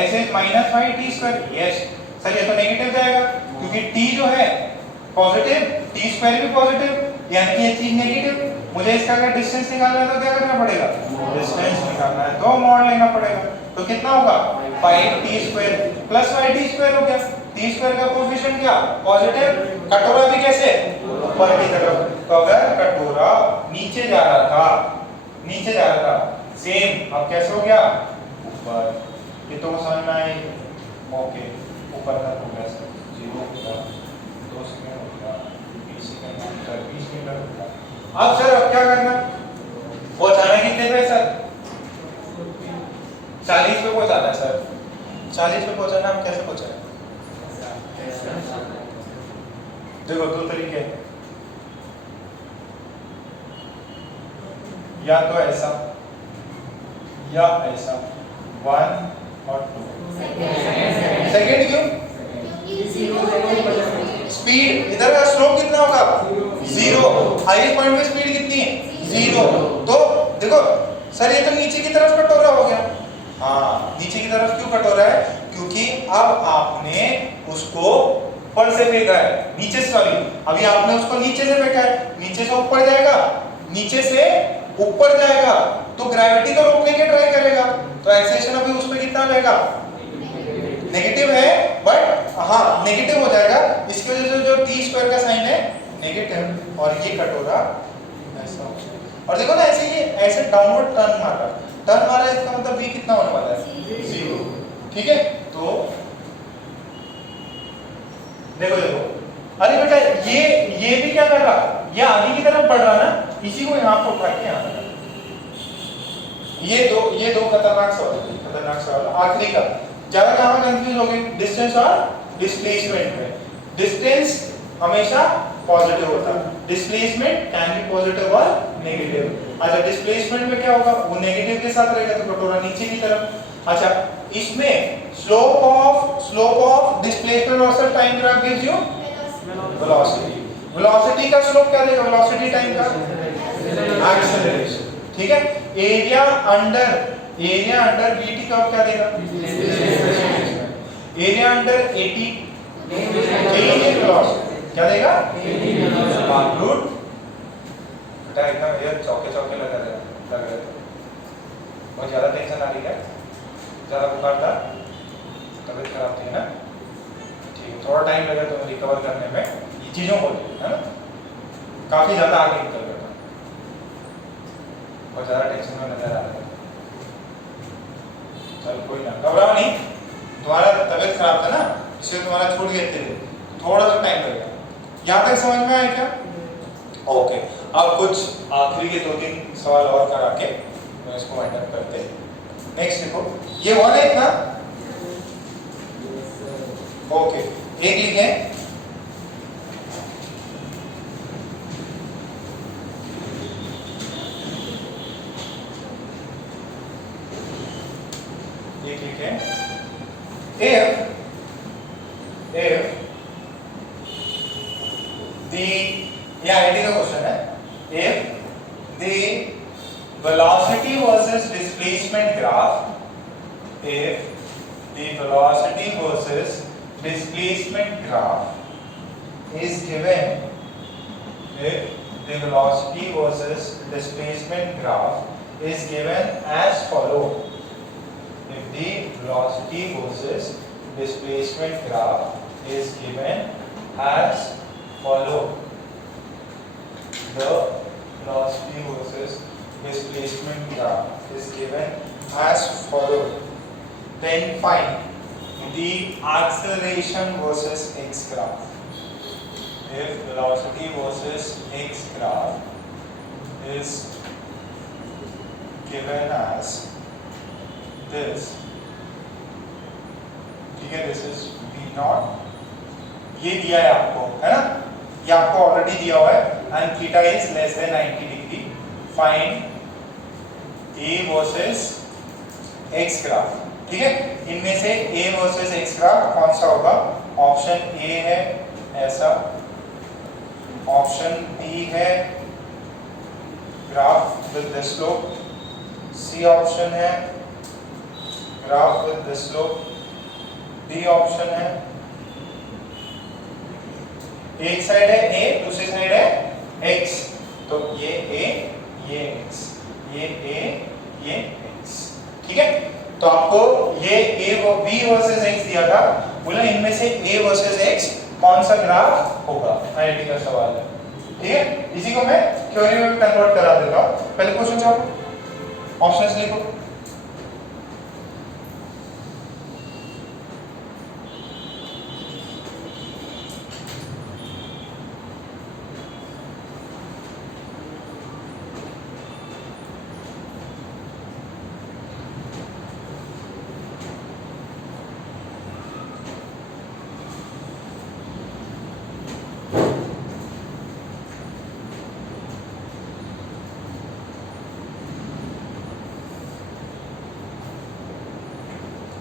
s is minus 5 t square, yes sir, ये तो नेगेटिव जाएगा क्योंकि t जो है पॉजिटिव, t स्क्वायर भी पॉजिटिव, यानी कि ये चीज नेगेटिव। मुझे इसका अगर डिस्टेंस निकालना है तो क्या करना पड़ेगा? डिस्टेंस निकालना है तो मॉड लेना पड़ेगा। तो कितना होगा? 5t square plus 5t square हो गया। t स्क्वायर का कोएफिशिएंट क्या? पॉजिटिव। कटोरा भी कैसे? ऊपर की तरफ। तो अगर कटोरा नीचे जा रहा था सेम, अब कैसे हो गया? ऊपर। ये तो समझ में आए? ओके, ऊपर का हो गया सर, 0 हो गया, 2 सेकंड हो गया, 20 सेकंड हो गया, 20 मिनट हो गया। अब सर अब क्या करना? पहुंचाना कितने पे सर? 40 पे पहुंचाना है सर, 40 पे पहुंचाना। हम कैसे पहुंचाएं? देखो दो तरीके हैं, या तो ऐसा या ऐसा, 1 और 2। सेकंड क्यों? स्पीड, इधर का स्लोप कितना होगा? 0। हाईएस्ट पॉइंट पे स्पीड कितनी है? 0। तो देखो सर, ये तो नीचे की तरफ कटोरा हो गया। हाँ, नीचे की तरफ क्यों कटोरा है? क्योंकि अब आपने उसको ऊपर से फेंका है, नीचे से, सॉरी, अभी आपने उसको नीचे से फेंका है, नीचे से ऊपर जाएगा, नीचे से ऊपर जाएगा, तो ग्रेविटी को रोकने की ट्राई करेगा, तो एक्सेलेरेशन अभी उस पे कितना रहेगा? नेगेटिव है, बट हाँ नेगेटिव हो जाएगा। इसकी वजह से जो t स्क्वायर का साइन है नेगेटिव, और ये कटोरा ऐसा हो जाएगा। और देखो ना, ऐसे ये ऐसे डाउनवर्ड टर्न मारा है, इसका मतलब v कितना होने वाला है? 0। ठीक है, तो देखो देखो, अरे बेटा ये भी क्या कर रहा? ये आगे की तरफ बढ़ रहा ना, इसी को यहाँ पे उठा के यहाँ रखा। ये दो खतरनाक सवाल। आखिरी का ज्यादा कहां कंफ्यूज हो गए? डिस्टेंस और डिस्प्लेसमेंट में। डिस्टेंस हमेशा पॉजिटिव होता है, डिस्प्लेसमेंट कैन बी पॉजिटिव और नेगेटिव। अच्छा, डिस्प्लेसमेंट में क्या होगा? वो नेगेटिव के साथ रहेगा, तो कटोरा नीचे की तरफ। अच्छा, इसमें slope of displacement versus time graph gives you velocity का स्लोप क्या देगा? वेलोसिटी टाइम का एक्सेलरेशन। ठीक है, एरिया अंडर vt का क्या देगा? एरिया अंडर 80 क्या देगा? रूट। बेटा एकदम ये चौके लग रहे बहुत ज्यादा टेंशन आ रही है, ज्यादा बुखार था, तबीयत खराब थी ना? ठीक है, थोड़ा टाइम लगा तो रिकवर करने में, ये चीजों को है ना, काफी ज्यादा आगे निकल गया था, बहुत ज्यादा टेंशन में नजर आ रहा है। चल कोई ना, घबराओ नहीं, तुम्हारा तबीयत खराब था ना, इसलिए तुम्हारा छूट गए थे, थोड़ा सा टाइम लगेगा। यहाँ तक समझ में आया क्या? ओके, अब कुछ आखिरी के 2-3 सवाल और करा के मैं इसको वाइंड अप करते हैं। नेक्स्ट देखो, ये 1 था, ओके, एक लिखें, if the, ये आईडी का क्वेश्चन है, if the velocity versus displacement graph, if the velocity versus displacement graph is given, if the velocity versus displacement graph is given as follow, if the velocity versus displacement graph is given as follow, the velocity versus displacement graph is given as follow, then find the acceleration versus x graph. If velocity versus x graph is given as this, ठीक है, this is v naught, ये दिया है आपको, है ना, ये आपको ऑलरेडी दिया हुआ है, and theta is less than 90 degree. Find a versus x graph, ठीक है, इनमें से a वर्सेस x ग्राफ कौन सा होगा? ऑप्शन ए है ऐसा, ऑप्शन बी है graph with the slope, C option है graph with the slope, D option है, एक साइड है a, दूसरी साइड है x, तो ये a, ये x, ये a, ये x, ठीक है। तो आपको ये a v वर्सेस x दिया था, बोला इनमें से a वर्सेस x कौन सा ग्राफ होगा, आईआईटी का सवाल है, ठीक है। इसी को मैं थ्योरी में कन्वर्ट करा देता हूं। पहले क्वेश्चन जाओ, ऑप्शंस लिखो।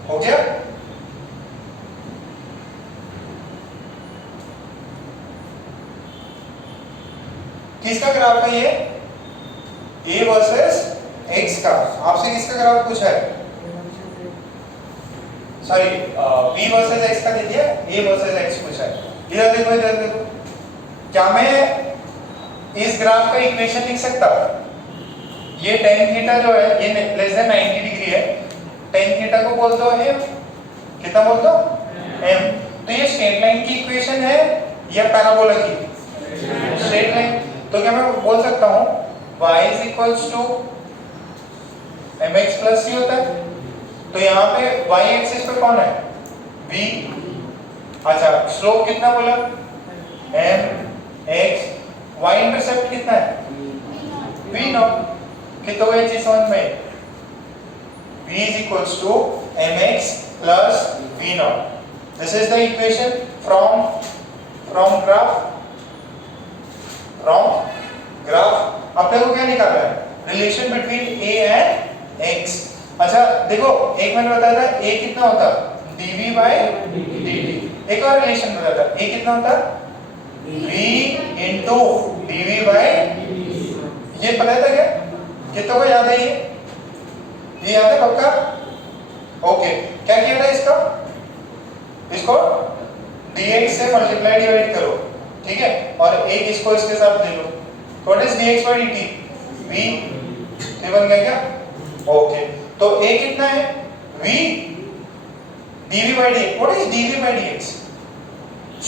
हो गया? किसका ग्राफ है ये? a वर्सेस x का। आपसे किसका ग्राफ पूछा है? सॉरी, b वर्सेस x का दे दिया, a वर्सेस x पूछा है। इधर देखो, इधर देखो, क्या मैं इस ग्राफ का इक्वेशन लिख सकता? ये tan थीटा जो है ये लेस देन 90 डिग्री है, tan थीटा को बोल दो m, कितना बोल दो? m। तो ये स्ट्रेट लाइन की इक्वेशन है या पैराबोला की? Straight line. तो क्या मैं बोल सकता हूँ y is equals to mx plus c होता है? तो यहाँ पे y एक्सिस पे कौन है? v। अच्छा, स्लोप कितना बोला? m x, y इंटरसेप्ट कितना है? v not. कितना हुआ चीज समझ में? v is equals to mx plus v naught. This is the equation from graph. अपने को क्या निकालना है? Relation between a and x। अच्छा देखो, एक मैंने बताया था a कितना होता? dv by dt। एक और रिलेशन बताया था, a कितना होता? v into dv by, ये पता था क्या? कितना को याद है ये याद है पक्का? ओके, क्या किया था इसका? इसको dx से मल्टीप्लाई डिवाइड करो, ठीक है, और एक इसको इसके साथ ले लो। What is dx by dt? v, ये बन गया क्या? ओके, तो a कितना है? v dv by dx। What is dv by dx?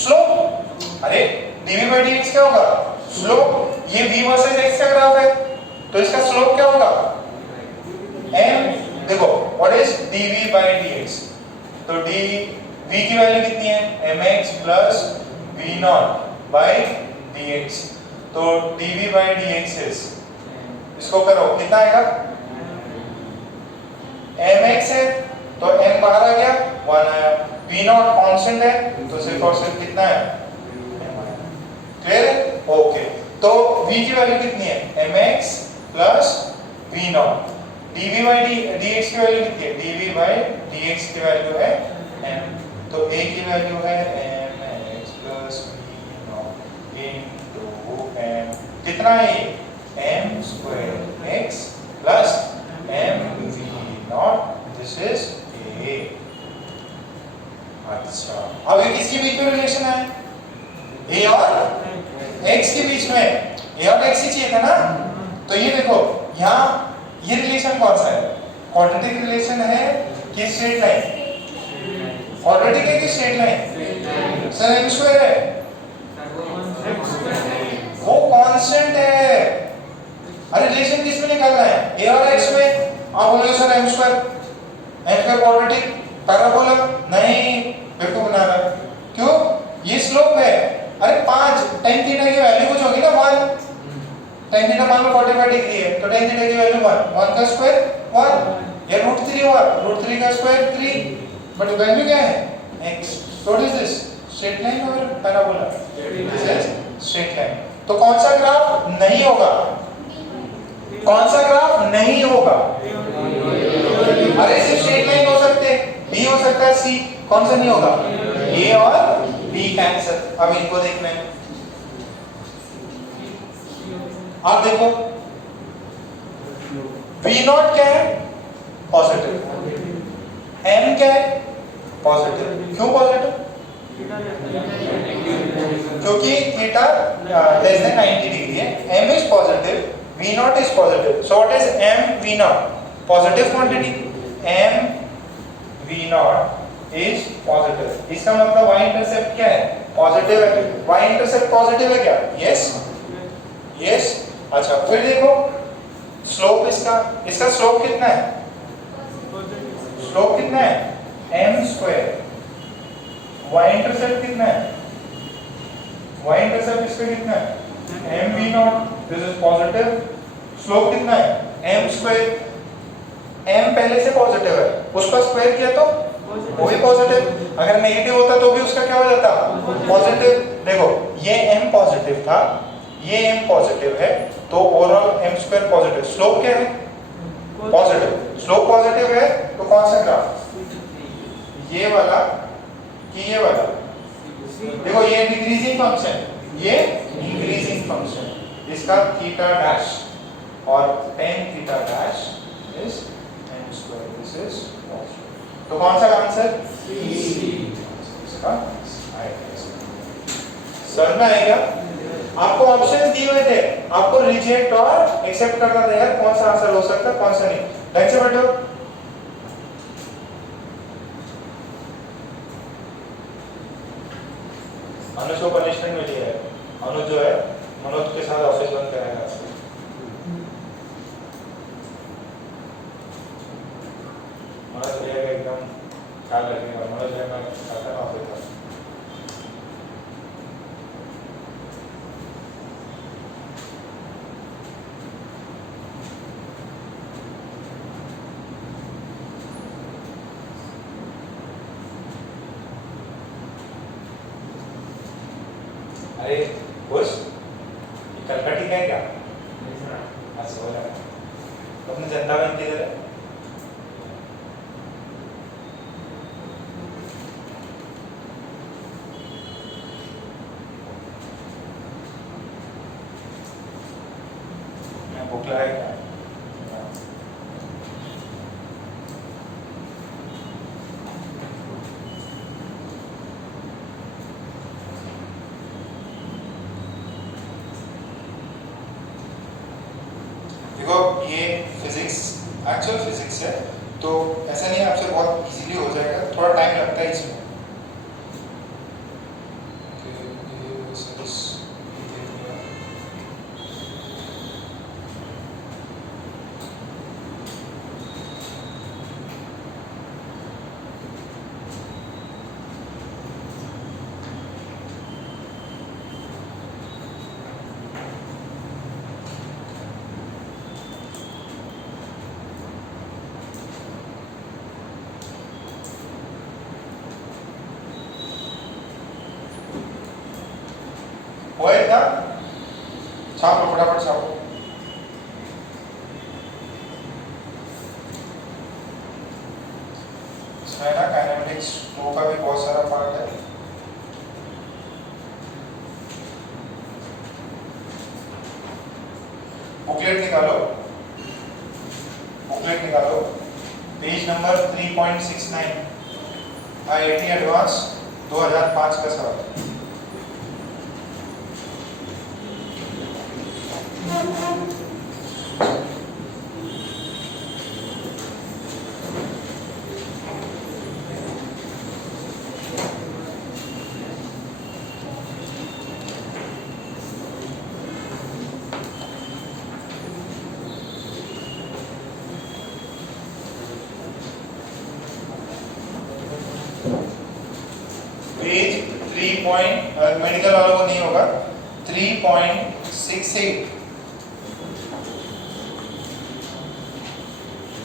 Slope. अरे dv by dx क्या होगा? स्लोप। ये v वर्सेस x का ग्राफ है, तो इसका स्लोप क्या होगा? m। देखो, what is dv by dx? तो v की वैल्यू कितनी है? mx plus v naught by dx। तो dv by dx is, इसको करो, कितना आएगा? mx है तो m बाहर आ गया, 1 आया। v naught कांस्टेंट है तो सिर्फ और सिर्फ कितना है? क्लियर है? ओके, तो v की वैल्यू कितनी है? mx plus v naught। dv by dx की वैल्यू कितनी है? dv by dx की वैल्यू है m। तो a की वैल्यू है mx plus v naught into m। कितना है ये? m square x plus m v naught। This is a। अच्छा, अब ये किसके बीच में रिलेशन है? a और x के बीच में। a और x ही चाहिए था ना? तो ये देखो, यहाँ ये रिलेशन कौन सा है? क्वाड्रेटिक रिलेशन है कि स्ट्रेट लाइन? क्वाड्रेटिक है कि straight line? Sir m square है, वो कांस्टेंट है। अरे रिलेशन किस में निकालना है? a और x में। आप बोलोगे sir m square quadratic, parabola नहीं बिल्कुल बना रहा है। क्यों? ये स्लोप है। अरे 5 tan थीटा की वैल्यू कुछ होगी ना 1। tan थीटा मान लो 45 डिग्री है तो tan थीटा की वैल्यू 1 का स्क्वायर 1 या √3 हुआ, √3 का स्क्वायर 3, बट वैल्यू क्या है x। What is this? Straight line और parabola? This is straight line. तो कौन सा ग्राफ नहीं होगा? कौन सा ग्राफ नहीं होगा? अरे सिर्फ स्ट्रेट लाइन हो सकते हैं, बी हो सकता है, सी। कौन सा नहीं होगा? ए और बी कैंसिल। अब इनको देखना है। आप देखो V0 क्या है? पॉजिटिव। M क्या है? पॉजिटिव। क्यों पॉजिटिव? क्योंकि थीटा लेस देन 90 डिग्री है। M is positive, V0 is positive. So what is M V0? Positive quantity. M V0 is positive. इसका मतलब y इंटरसेप्ट क्या है? पॉजिटिव है। y इंटरसेप्ट पॉजिटिव है क्या? Yes yes. अच्छा फिर देखो स्लोप इसका स्लोप कितना है? स्लोप कितना है? m square. y इंटरसेप्ट कितना है? y इंटरसेप्ट इसका कितना है? m v0। This is positive. Slope कितना है? m square. m पहले से पॉजिटिव है, उसका स्क्वायर किया तो वो भी पॉजिटिव। अगर नेगेटिव होता तो भी उसका क्या हो जाता? पॉजिटिव। देखो ये m पॉजिटिव था, ये m पॉजिटिव है, तो overall m square positive. Slope क्या है? पॉजिटिव। स्लोप पॉजिटिव है तो कौन सा ग्राफ? ये वाला कि ये वाला? देखो ये डिक्रीजिंग फंक्शन, ये इंक्रीजिंग फंक्शन। इसका थीटा डैश और tan theta dash is m square. This is positive. तो कौन सा आंसर? इसका समझ में आएगा? आपको ऑप्शन दिए हुए थे, आपको रिजेक्ट और एक्सेप्ट करना था यार, कौन सा आंसर हो सकता है कौन सा नहीं। ढंग से बैठो। अनुज को पनिशमेंट मिली है। अनुज जो है मनोज के साथ ऑफिस बंद कराएगा। मनोज भैया का एकदम ख्याल रखिएगा। मनोज भैया का खाता है ऑफिस में। अरे बस कलकत्ती का है क्या? अच्छा हो रहा है। अपने जनता बैंक किधर है? मैं भूख लगा है क्या? देखो ये फिजिक्स एक्चुअल फिजिक्स है, तो ऐसा नहीं है आपसे बहुत इजीली हो जाएगा, थोड़ा टाइम लगता है इसमें। होएगा छापो फटाफट छापो। इसमें ना काइनेमेटिक्स 2 का भी बहुत सारा पार्ट है। बुकलेट निकालो, बुकलेट निकालो, पेज नंबर 3.69 IIT एडवांस 2005 का सवाल। मेडिकल वालों को नहीं होगा 3.68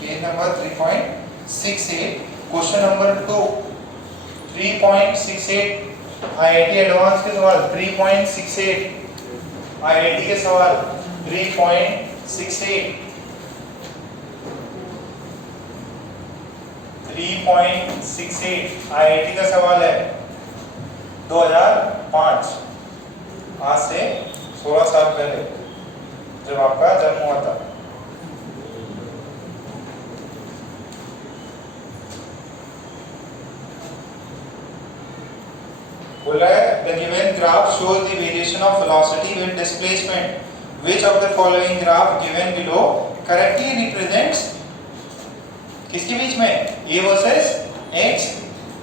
page number 3.68 question number 2 3.68 IIT advance के सवाल 3.68 आईआईटी के सवाल 3.68 3.68 आईआईटी का सवाल है 2005 आज से 16 साल पहले जब आपका जन्म हुआ था। बोला है the given graph shows the variation of velocity with displacement. Which of the following graph given below correctly represents किसके बीच में a वर्सेस x?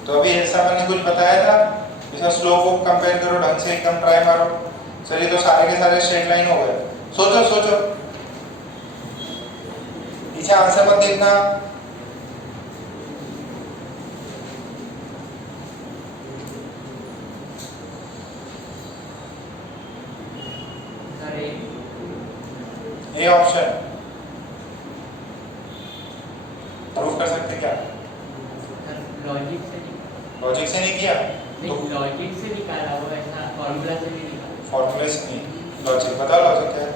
तो अभी ऐसा मैंने कुछ बताया था, इसका स्लोप को कंपेयर करो ढंग से, एकदम ट्राई मारो। चलिए तो सारे के सारे स्ट्रेट लाइन हो गए। सोचो सोचो, पीछे आंसर मत देखना। ए ऑप्शन प्रूफ कर सकते क्या? लॉजिक से नहीं किया तो लॉजिक से निकाला, वो ऐसा फॉर्मूला से नहीं निकाला। फॉर्मूला से नहीं, लॉजिक बताओ। लॉजिक क्या है?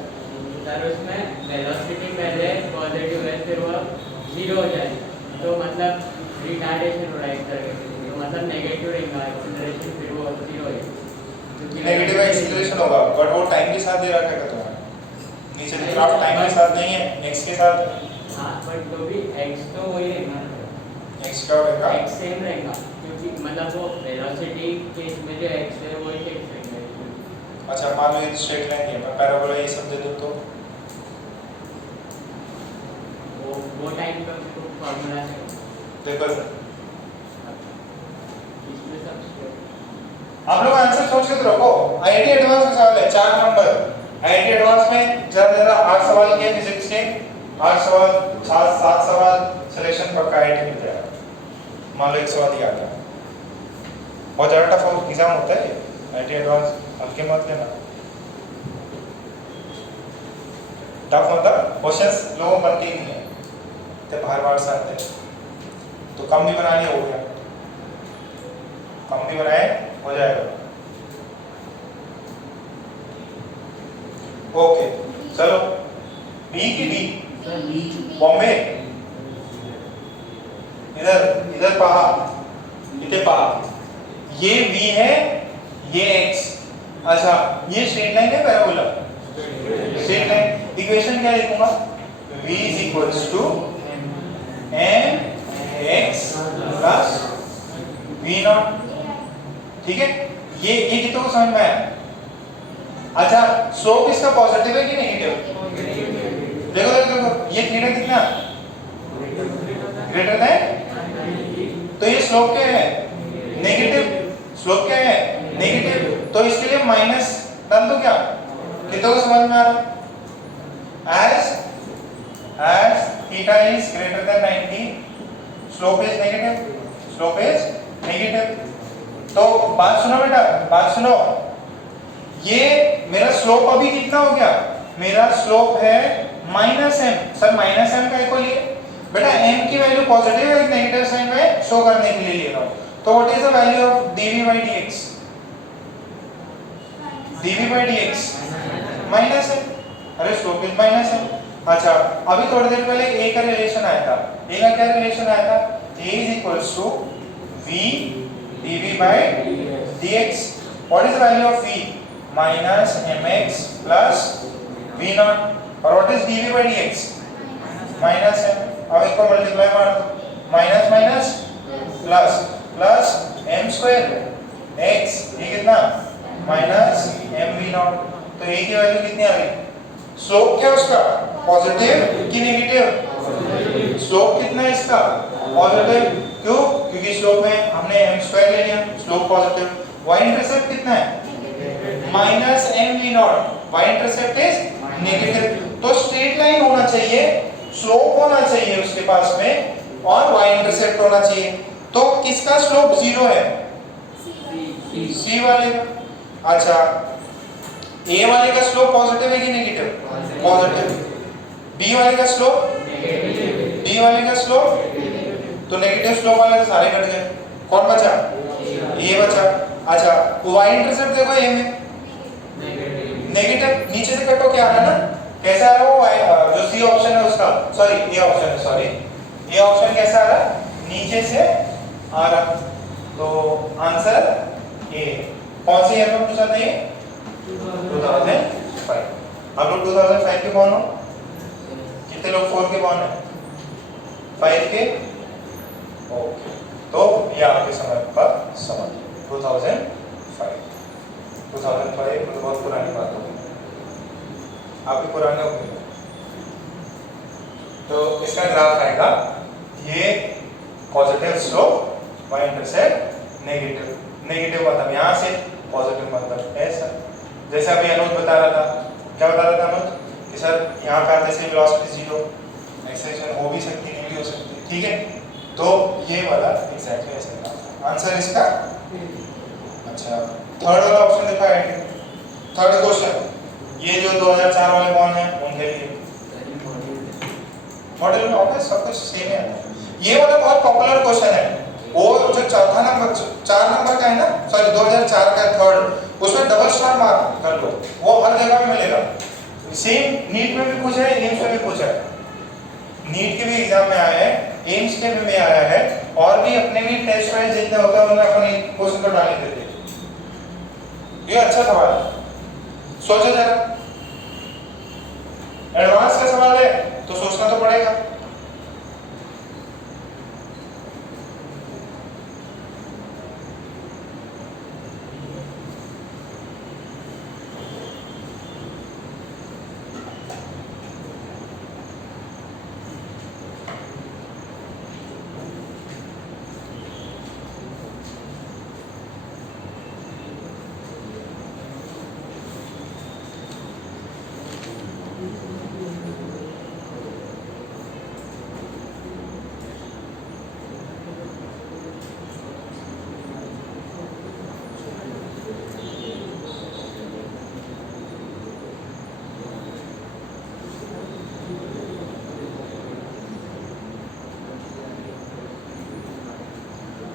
सर उसमें वेलोसिटी पहले पॉजिटिव है, फिर वो जीरो हो जाए तो मतलब रिटार्डेशन हो रहा है एक तरह से, तो मतलब नेगेटिव रहेगा एक्सीलरेशन, फिर वो जीरो होगा। नेगेटिव एक्सीलरेशन होगा, बट वो टाइम के साथ दे रखा है तुम्हारा। नीचे ग्राफ टाइम के साथ नहीं है, x के साथ है। हाँ बट तो भी x तो वही रहेगा, x क्या रहेगा? x सेम रहेगा, क्योंकि मतलब वो वेलोसिटी केस में जो x है वो ही x रहेगा। अच्छा मान लो ये स्ट्रेट लाइन है, मैं पैराबोला ये सब दे दूं तो वो टाइम का फॉर्मूला है। देखो इसमें सब आप लोग आंसर सोच के तो रखो। आईआईटी एडवांस का सवाल है 4 नंबर। आईआईटी एडवांस में ज्यादा 8 सवाल किए फिजिक्स के, 8 सवाल 7 सवाल सिलेक्शन पक्का आईआईटी मिल जाएगा। मान लो 1 सवाल ही आ गया, बहुत ज्यादा टफ एग्जाम होता है आईआईटी एडवांस, हल्के मत लेना। टफ मतलब क्वेश्चंस लोगों को बनते ही नहीं है, तो बार-बार से आते हैं, तो कम भी बनानी हो गया, कम भी बनाए हो जाएगा। ओके चलो, बी की डी बॉम्बे, इधर पहा, इधर पहा, ये v है, ये x। अच्छा ये स्ट्रेट लाइन है पैराबोला, स्ट्रेट लाइन। इक्वेशन क्या लिखूंगा? v is equals to mx plus v not. ठीक है, ये कितनों को समझ में आया? अच्छा स्लोप इसका पॉजिटिव है कि नेगेटिव? देखो देखो ये थीटा कितना ग्रेटर देन, तो ये स्लोप क्या है? नेगेटिव। स्लोप क्या है? नेगेटिव। तो इसके लिए माइनस डाल दो क्या? कितनों को समझ में आ रहा? as theta is greater than 90, slope is negative, slope is negative। तो बात सुनो बेटा, बात सुनो, ये मेरा स्लोप अभी कितना हो गया? मेरा स्लोप है minus M. Sir minus M का को लिए बेटा, एम की वैल्यू पॉजिटिव है, नेगेटिव साइन में शो करने के लिए ले रहा हूं। तो what is the value of dv by dx? dv by dx minus है, अरे स्लोप इज माइनस है। अच्छा अभी थोड़ी देर पहले a का रिलेशन आया था, a का क्या रिलेशन आया था? a is equals to v dv by dx। what is the value of v? minus mx plus v naught। और what is dv by dx? Minus है। अब इसको मल्टीप्लाई मार दो, minus minus plus plus m square x, ये कितना? Minus mv not. तो a की वैल्यू कितनी आ गई? स्लोप क्या उसका? पॉजिटिव कि नेगेटिव? स्लोप कितना है इसका? पॉजिटिव। क्यों? क्योंकि स्लोप में हमने m स्क्वायर ले लिया, स्लोप पॉजिटिव। y इंटरसेप्ट कितना है? Minus mv not. y intercept is negative. तो स्ट्रेट लाइन होना चाहिए, स्लोप होना चाहिए उसके पास में, और y इंटरसेप्ट होना चाहिए। तो किसका स्लोप जीरो है? सी वाले का। अच्छा ए वाले का स्लोप पॉजिटिव है कि नेगेटिव? पॉजिटिव। बी वाले का स्लोप नेगेटिव। डी वाले का स्लोप, तो नेगेटिव स्लोप वाले तो सारे कट गए, कौन बचा? ए बचा। अच्छा y इंटरसेप्ट देखो ए में नेगेटिव, नीचे से कटो क्या आ रहा है ना, कैसा आ रहा है वो जो सी ऑप्शन है उसका, सॉरी ए ऑप्शन है, सॉरी ए ऑप्शन कैसा आ रहा है, नीचे से आ रहा, तो आंसर ए। कौन सी ईयर में पूछा था ये? 2005। आप लोग 2005 के कौन हो? कितने लोग 4 के कौन है? 5 के? ओके, तो ये आपके समय का समझ 2005 तो बहुत पुरानी बात होगी, आपके पुराने होंगे। तो इसका ग्राफ आएगा ये positive slope, y intercept negative, negative मतलब यहाँ से, पॉजिटिव मतलब ऐसा। जैसे अभी अनुज बता रहा था, क्या बता रहा था अनुज कि सर यहाँ का जैसे वेलोसिटी 0, एक्सेलरेशन हो भी सकती नहीं भी हो सकती, ठीक है, तो ये वाला एग्जैक्टली ऐसा था आंसर इसका। अच्छा थर्ड वाला ऑप्शन देखा है, थर्ड क्वेश्चन, ये जो 2004 वाले कौन है उनके लिए मॉडल में ऑब्वियस सब कुछ सेम है। ये वाला बहुत पॉपुलर क्वेश्चन है, वो जो चौथा नंबर 4 नंबर का है ना, सॉरी 2004 का थर्ड, उसमें डबल स्टार मार्क कर लो, वो हर जगह में मिलेगा। सेम नीट में भी पूछा है, एम्स में भी पूछा है, नीट के भी एग्जाम में आया है, एम्स के भी में आया है, और भी अपने भी टेस्ट वाइज जितने होता है उन्होंने अपने क्वेश्चन को डाल देते हैं। ये अच्छा सवाल है, सोचो जरा, एडवांस का सवाल है तो सोचना तो पड़ेगा।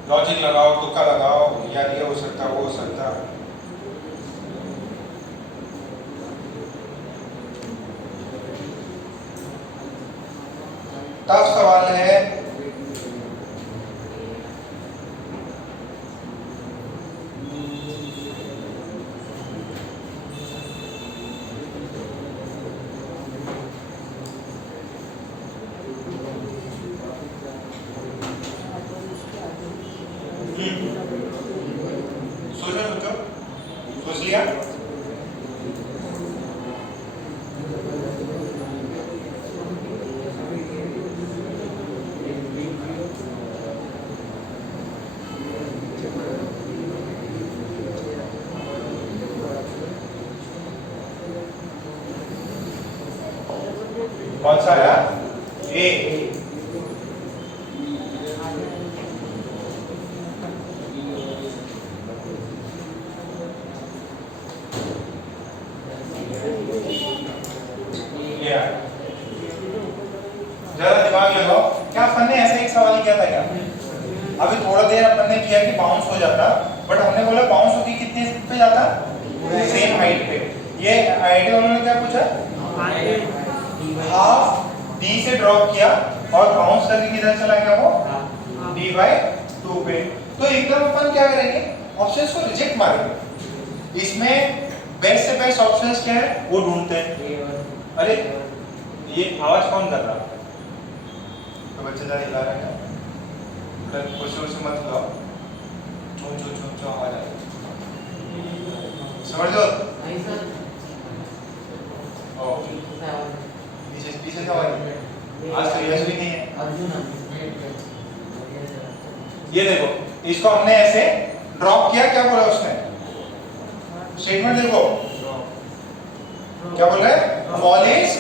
लॉजिक लगाओ, तुक्का लगाओ, यार ये हो सकता वो हो सकता। टफ सवाल है, सोच लिया? कौन सा आया? ए। जरा दिमाग लगाओ, क्या अपन ने ऐसे एक सवाल किया था क्या? अभी थोड़ा देर अपन ने किया कि बाउंस हो जाता, बट हमने बोला बाउंस होके कितने पे जाता? सेम हाइट पे। ये आइडिया उन्होंने क्या पूछा? हाफ डी से ड्रॉप किया और बाउंस करके किधर चला गया वो? d/2 पे। तो एकदम अपन क्या करेंगे? ऑप्शंस को रिजेक्ट मारेंगे। इसमें बेस्ट से बेस्ट ऑप्शंस क्या है वो ढूंढते हैं। अरे ये आवाज कौन कर रहा है? तो बच्चे जरा हिला रहे हैं, कुछ मत लो, चो चो चो चो आवाज आ रही है, समझ लो। पीछे पीछे क्या आवाज? आज तो यश भी नहीं है। ये देखो, इसको हमने ऐसे ड्रॉप किया, क्या बोला उसने? स्टेटमेंट देखो, क्या बोल रहा है? Ball is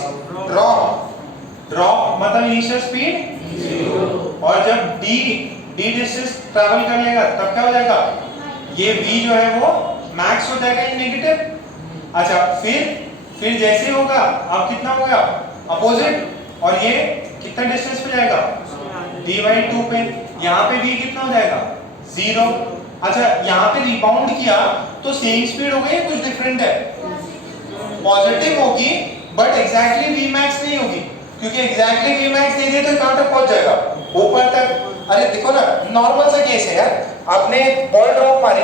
drop. ड्रॉप मतलब इनिशियल स्पीड 0, और जब d डिस्टेंस ट्रैवल कर लेगा तब क्या हो जाएगा? ये v जो है वो मैक्स हो जाएगा ये नेगेटिव। अच्छा फिर जैसे होगा अब कितना हो गया अपोजिट, और ये कितना डिस्टेंस पे जाएगा d/2 पे, यहाँ पे v कितना हो जाएगा 0। अच्छा यहाँ पे रिबाउंड किया तो सेम स्पीड हो गई, कुछ डिफरेंट है, पॉजिटिव होगी बट एग्जैक्टली v मैक्स नहीं होगी, क्योंकि एग्जैक्टली v मैक्स नहीं दे तो कहां तक पहुंच जाएगा ऊपर तक। अरे देखो ना नॉर्मल सा केस है यार, आपने बॉल ड्रॉप मारी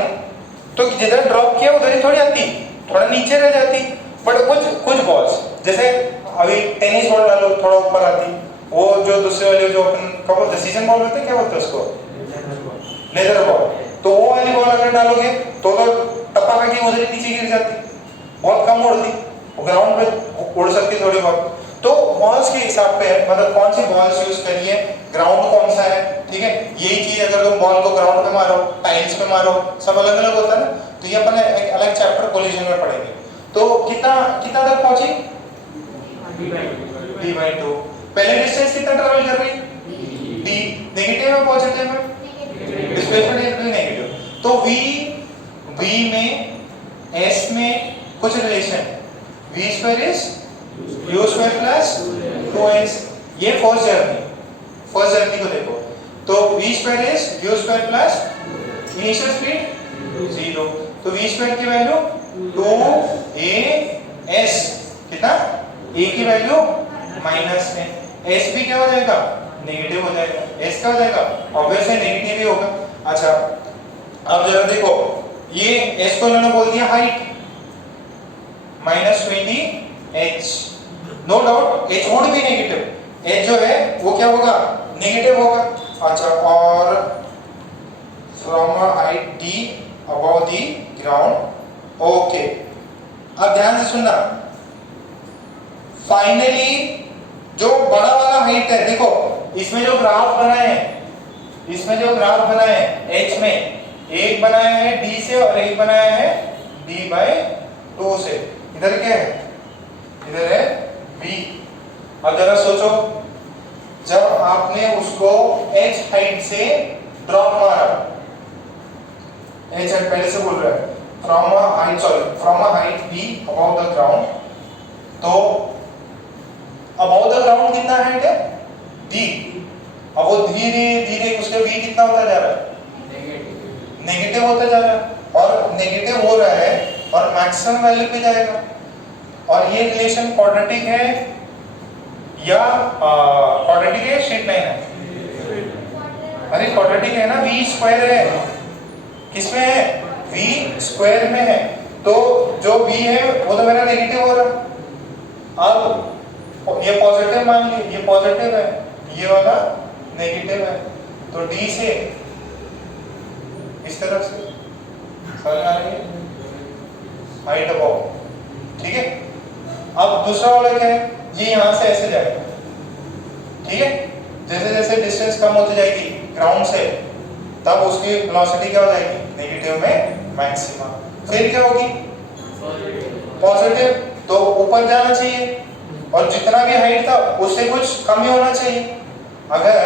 तो जिधर ड्रॉप किया उधर ही थोड़ी आती, थोड़ा नीचे रह जाती, बट कुछ बॉल्स जैसे अभी टेनिस बॉल डालो थोड़ा ऊपर आती, वो जो दूसरे वाले जो अपन क्या बोलते हैं सीजन बॉल होते हैं, क्या बोलते हैं उसको लेदर बॉल, तो वो वाली बॉल अगर डालोगे तो टप्पा करके उधर ही नीचे गिर जाती, बॉल कम उड़ती, ग्राउंड पे उड़ सकती थोड़ी बहुत। तो बॉल्स के हिसाब पे मतलब कौन सी बॉल्स यूज करिए, ग्राउंड कौन सा है, ठीक है, यही चीज अगर तुम बॉल को ग्राउंड पे मारो टाइल्स पे मारो सब अलग अलग होता है ना, तो ये अपन एक अलग चैप्टर कोलिजन में पढ़ेंगे। तो कितना तक पहुंची d/2, पहले डिस्टेंस कितना ट्रैवल कर रही d, नेगेटिव में पॉजिटिव में डिस्प्लेसमेंट नेगेटिव, तो v में s में कुछ relation, v² is u² plus 2s, ये फर्स्ट जर्नी को देखो, तो v² is u² plus initial speed 0, तो v² की वैल्यू 2as, कितना a की वैल्यू माइनस में, s भी क्या हो जाएगा नेगेटिव हो जाएगा, s क्या हो जाएगा ऑब्वियसली नेगेटिव ही होगा। अच्छा अब जरा देखो ये s को इन्होंने बोल दिया height -20h, no doubt h would भी नेगेटिव, h जो है वो क्या होगा नेगेटिव होगा। अच्छा और from a height d above the ground, okay अब ध्यान से सुनना, फाइनली जो बड़ा वाला हाइट है देखो इसमें जो ग्राफ बनाए हैं h में एक बनाया है d से और एक बनाया है d/2 से, इधर क्या है इधर है v। अब जरा सोचो जब आपने उसको h हाइट से ड्रॉप मारा, h पहले से बोल रहा है from a height b above the ground, तो अबव द ग्राउंड कितना हाइट है d, अब वो धीरे धीरे उसका v कितना होता जा रहा है नेगेटिव होता जा रहा है, और नेगेटिव हो रहा है और मैक्सिमम वैल्यू पे जाएगा, और ये रिलेशन क्वाड्रेटिक है या क्वाड्रेटिक है स्ट्रेट लाइन है, अरे क्वाड्रेटिक है ना, v² है, किसमें है v² में है, तो जो v है वो तो मेरा नेगेटिव हो रहा, अब ये पॉजिटिव मान लीजिए, ये पॉजिटिव है ये वाला नेगेटिव है, तो d से इस तरफ से समझ आ रही है हाइट अबव, ठीक है। अब दूसरा वाला क्या है, ये यहां से ऐसे जाएगा, ठीक है, जैसे जैसे डिस्टेंस कम होती जाएगी ग्राउंड से तब उसकी वेलोसिटी क्या हो जाएगी नेगेटिव में मैक्सिमा, फिर क्या होगी पॉजिटिव, तो ऊपर जाना चाहिए और जितना भी हाइट था उससे कुछ कम ही होना चाहिए, अगर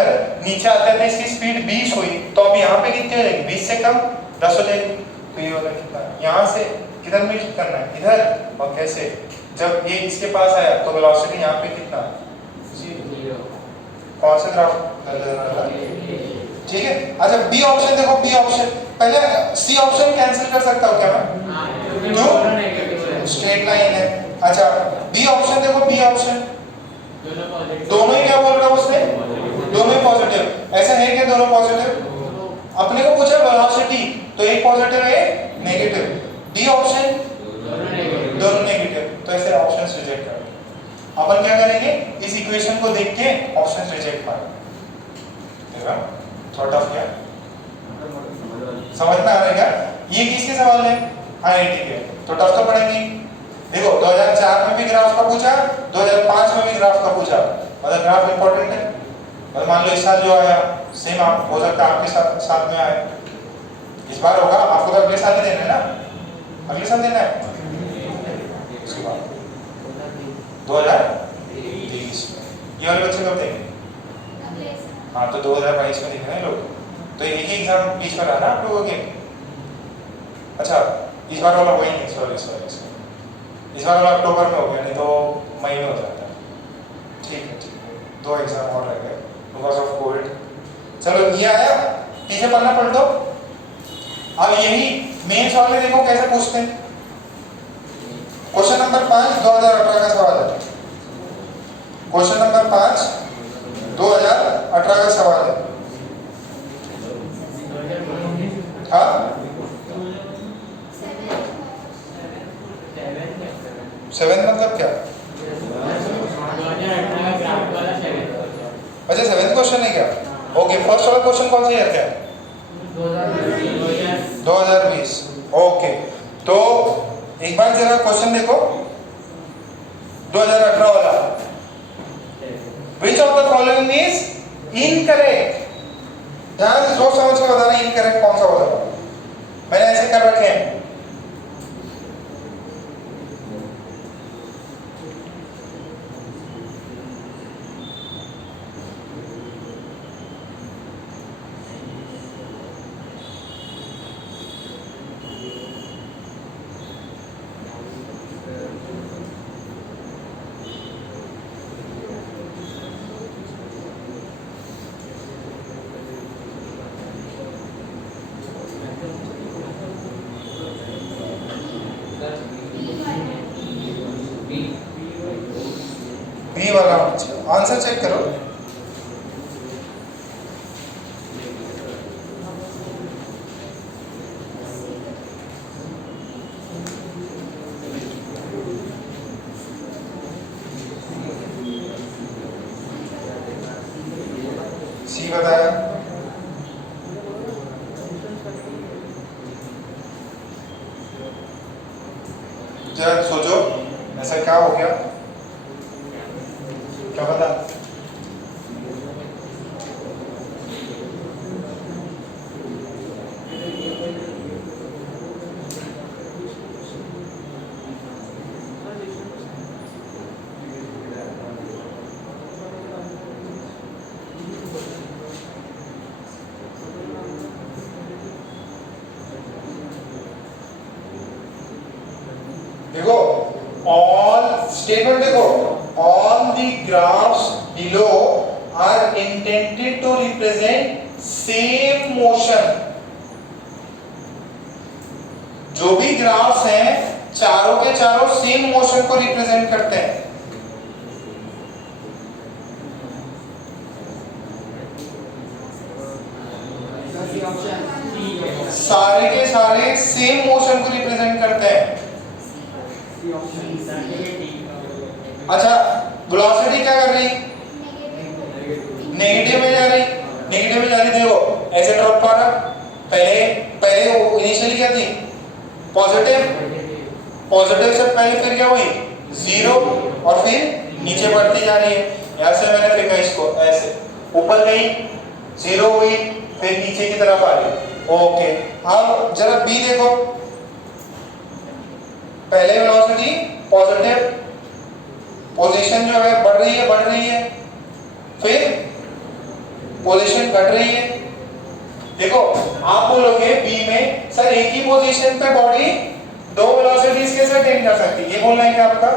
नीचे आते थे इसकी स्पीड 20 हुई तो अब यहाँ पे कितनी हो जाएगी 20 से कम 10 हो जाएगी, तो ये वाला कितना यहाँ से किधर में ठीक करना है इधर, और कैसे जब ये इसके पास आया तो वेलोसिटी यहाँ पे कितना है कौन सा ग्राफ, ठीक है। अच्छा बी ऑप्शन देखो, बी ऑप्शन पहले सी ऑप्शन कैंसिल कर सकता हूँ क्या मैं, क्यों स्ट्रेट लाइन है। अच्छा बी ऑप्शन देखो, बी ऑप्शन दोनों ही क्या बोल रहा है उसने, दोनों ही पॉजिटिव, ऐसा है क्या दोनों पॉजिटिव, अपने को पूछा वेलोसिटी तो एक पॉजिटिव है नेगेटिव, डी ऑप्शन दोनों नेगेटिव, तो ऐसे ऑप्शंस रिजेक्ट कर, अपन क्या करेंगे इस इक्वेशन को देख के ऑप्शंस रिजेक्ट करेंगे, थोड़ा टफ क्या समझ में आ रहा है, ये किसके सवाल है आईआईटी के, तो टफ तो पढ़ेंगे। देखो 2004 में भी ग्राफ का पूछा, 2005 में भी ग्राफ का पूछा, मतलब ग्राफ इंपॉर्टेंट है, मतलब मान लो इस साल जो आया सेम आप हो सकता है आपके साथ में आए, इस बार होगा आपको तो अगले साल ही देना है ना, अगले साल देना है, उसके बाद 2023 ये वाले बच्चे कब देंगे, हाँ तो 2022 में देखेंगे लोग, तो एक ही एग्जाम बीच में रहा ना आप लोगों के, अच्छा इस बार वाला वही नहीं, सॉरी सॉरी सॉरी, इस बार वाला अक्टूबर में हो गया, नहीं तो मई में हो जाता। ठीक है 2 एग्जाम और रह गए बिकॉज ऑफ कोविड। चलो ये आया, पीछे पढ़ना पढ़ दो। अब यही मेंस वाले देखो कैसे पूछते हैं। क्वेश्चन नंबर 5 2018 का सवाल है। क्वेश्चन नंबर 5 2018 का सवाल है। हाँ 7 मतलब क्या? अच्छा 7 क्वेश्चन है क्या? ओके फर्स्ट वाला क्वेश्चन कौन सा है क्या? 2020। ओके तो एक बार जरा क्वेश्चन देखो 2018 वाला। Which of the following is incorrect? ध्यान से सोच समझ के बताना इनकरेक्ट कौन सा होगा। मैंने ऐसे कर रखे हैं। बी वाला आंसर चेक करो। सी बताया। जरा सोचो ऐसा क्या हो गया, क्या पता? देखो ऑल स्टेटमेंट देखो, all the graphs below are intended to represent same motion. जो भी ग्राफ्स हैं चारों के चारों सेम मोशन को रिप्रेजेंट करते हैं। सारे के सारे सेम मोशन को रिप्रेजेंट करते हैं। अच्छा वेलोसिटी क्या कर रही? नेगेटिव में जा रही। नेगेटिव में जा रही, देखो ऐसे ड्रॉप पा रहा। पहले इनिशियली क्या थी? पॉजिटिव। पॉजिटिव से पहले फिर क्या हुई? 0 और फिर नीचे बढ़ती जा रही है। ऐसे मैंने फेंका इसको, ऐसे ऊपर गई 0 हुई फिर नीचे की तरफ आ रही। ओके अब जरा बी देखो, पहले वेलोसिटी पॉजिटिव, पोजीशन जो है बढ़ रही है फिर पोजीशन घट रही है। देखो आप बोलोगे बी में सर एक ही पोजीशन पे बॉडी 2 वेलोसिटीज कैसे अटेन कर सकती है? ये बोलना है क्या आपका?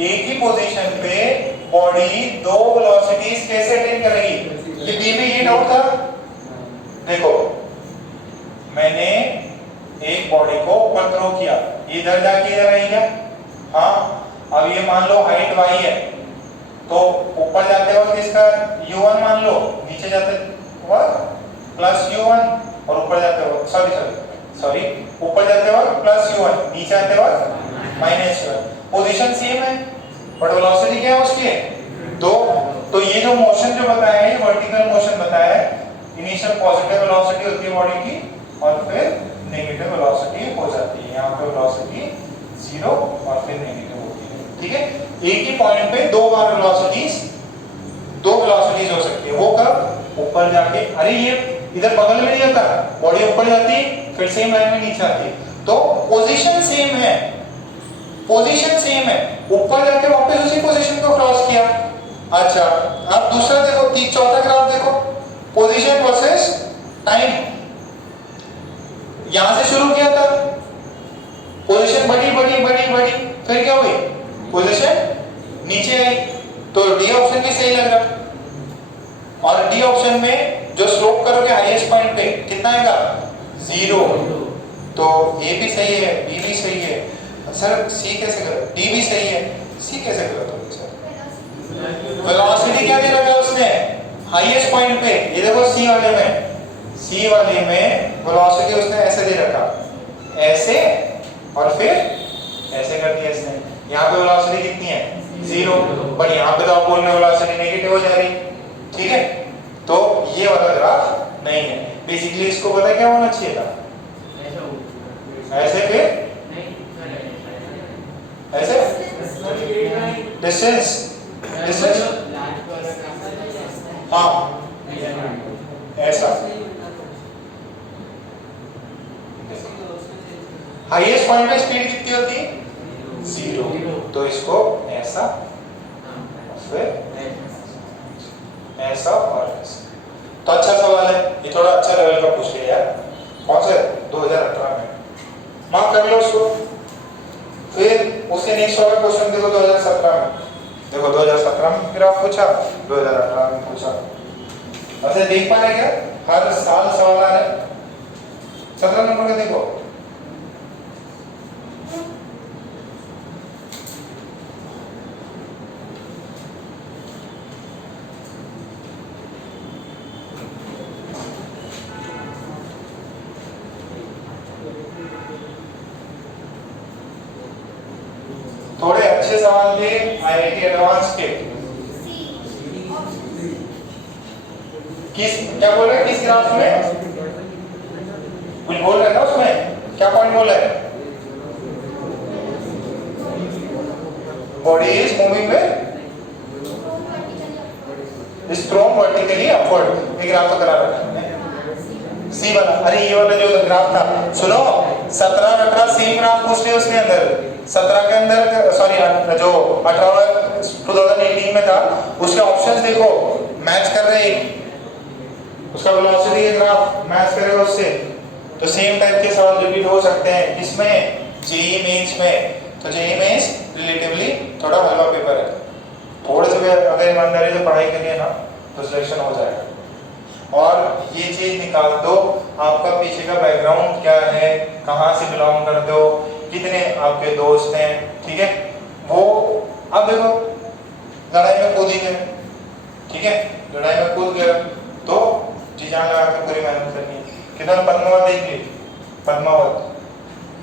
एक ही पोजीशन पे बॉडी 2 वेलोसिटीज कैसे अटेन करेगी? ये बी में ये डाउट था। देखो मैंने एक बॉडी को ऊपर थ्रो किया, इधर जाके इधर आई क्या? हाँ अब ये मान लो हाइट y है तो ऊपर जाते वक्त इसका u1 मान लो, नीचे जाते वक्त प्लस u1 और ऊपर जाते वक्त सॉरी ऊपर जाते वक्त प्लस u1, नीचे आते वक्त माइनस u1। पोजीशन सेम है बट वेलोसिटी क्या है उसकी? 2। तो ये जो मोशन जो बताया है वर्टिकल मोशन बताया है, इनिशियल पॉजिटिव वेलोसिटी होती है बॉडी की और फिर नेगेटिव वेलोसिटी हो जाती है। यहाँ पे वेलोसिटी 0 और फिर नेगेटिव होती है। ठीक है, एक ही पॉइंट पे 2 बार दो वेलोसिटीज हो सकती है। वो कब? ऊपर जाके, अरे ये इधर बगल में नहीं जाता, बॉडी ऊपर जाती है फिर सेम लाइन में नीचे आती है। तो पोजीशन सेम है, पोजीशन सेम है, ऊपर जाके वापस उसी पोजीशन को क्रॉस किया। अच्छा अब दूसरा देखो, चौथा ग्राफ देखो, पोजीशन वर्सेस टाइम। यहां से शुरू किया था, पोजीशन बढ़ी बढ़ी बढ़ी बढ़ी, फिर क्या हुई, पोजीशन नीचे आई। तो डी ऑप्शन भी सही लग रहा। और डी ऑप्शन में जो स्लोप करोगे हाईएस्ट पॉइंट पे कितना आएगा, 0। तो ए भी सही है, बी भी सही है। सर सी कैसे गलत, डी भी सही है, सी कैसे गलत होगी सर? वेलोसिटी क्या दे रखा है उसने, हाईएस्ट पॉइंट पे। ये देखो सी वाले में वेलोसिटी उसने ऐसे दे रखा, ऐसे और फिर ऐसे कर दिया इसने। यहाँ पे वेलोसिटी कितनी है, 0। बट यहाँ पे तो आप बोल रहे हो वेलोसिटी नेगेटिव हो जा रही, ठीक है। तो ये वाला ग्राफ नहीं है। बेसिकली इसको पता क्या होना चाहिए था, ऐसे फिर ऐसे डिस्टेंस हाँ ऐसा। हाईएस्ट पॉइंट पे स्पीड कितनी होती है, 0। तो इसको ऐसा फिर ऐसा और ऐसा। तो अच्छा सवाल है ये, थोड़ा अच्छा लेवल का पूछ लिया यार। कौन से 2018 में मार्क कर लो उसको। फिर उसके नेक्स्ट वाला क्वेश्चन देखो 2017 में। देखो 2017 में ग्राफ पूछा, 2018 में पूछा। अच्छा देख पा रहे क्या, हर साल सवाल आ रहे हैं। 17 नंबर का देखो, थोड़े अच्छे सवाल थे आईआईटी एडवांस के। किस क्या बोल रहे हैं, किस ग्राफ में कुछ बोल रहे हैं ना, उसमें क्या पॉइंट बोला है, body is moving with strong vertically upward. ये ग्राफ तो करा रखा है सी वाला। अरे ये वाला जो ग्राफ था, सुनो 17 18 सेम ग्राफ पूछ लिया उसने अंदर। 17 के अंदर सॉरी जो 18 2018 में था, उसके ऑप्शंस देखो मैच कर रहे हैं, उसका वेलोसिटी का ग्राफ मैच करेगा उससे। तो सेम टाइप के सवाल रिपीट हो सकते हैं इसमें, जेईई मेंस में। तो जेईई मेंस रिलेटिवली थोड़ा हल्का पेपर है, थोड़े से भी अगर ईमानदारी से पढ़ाई करिए ना तो सिलेक्शन हो जाएगा। और ये चीज निकाल दो, आपका पीछे का बैकग्राउंड क्या है, कहाँ से बिलोंग करते हो, कितने आपके दोस्त हैं, ठीक है। वो अब देखो लड़ाई में कूद ही गए, ठीक है, लड़ाई में कूद गया तो जी जान लगा के पूरी मेहनत करनी है। कितना पद्मावत देख ली, पद्मावत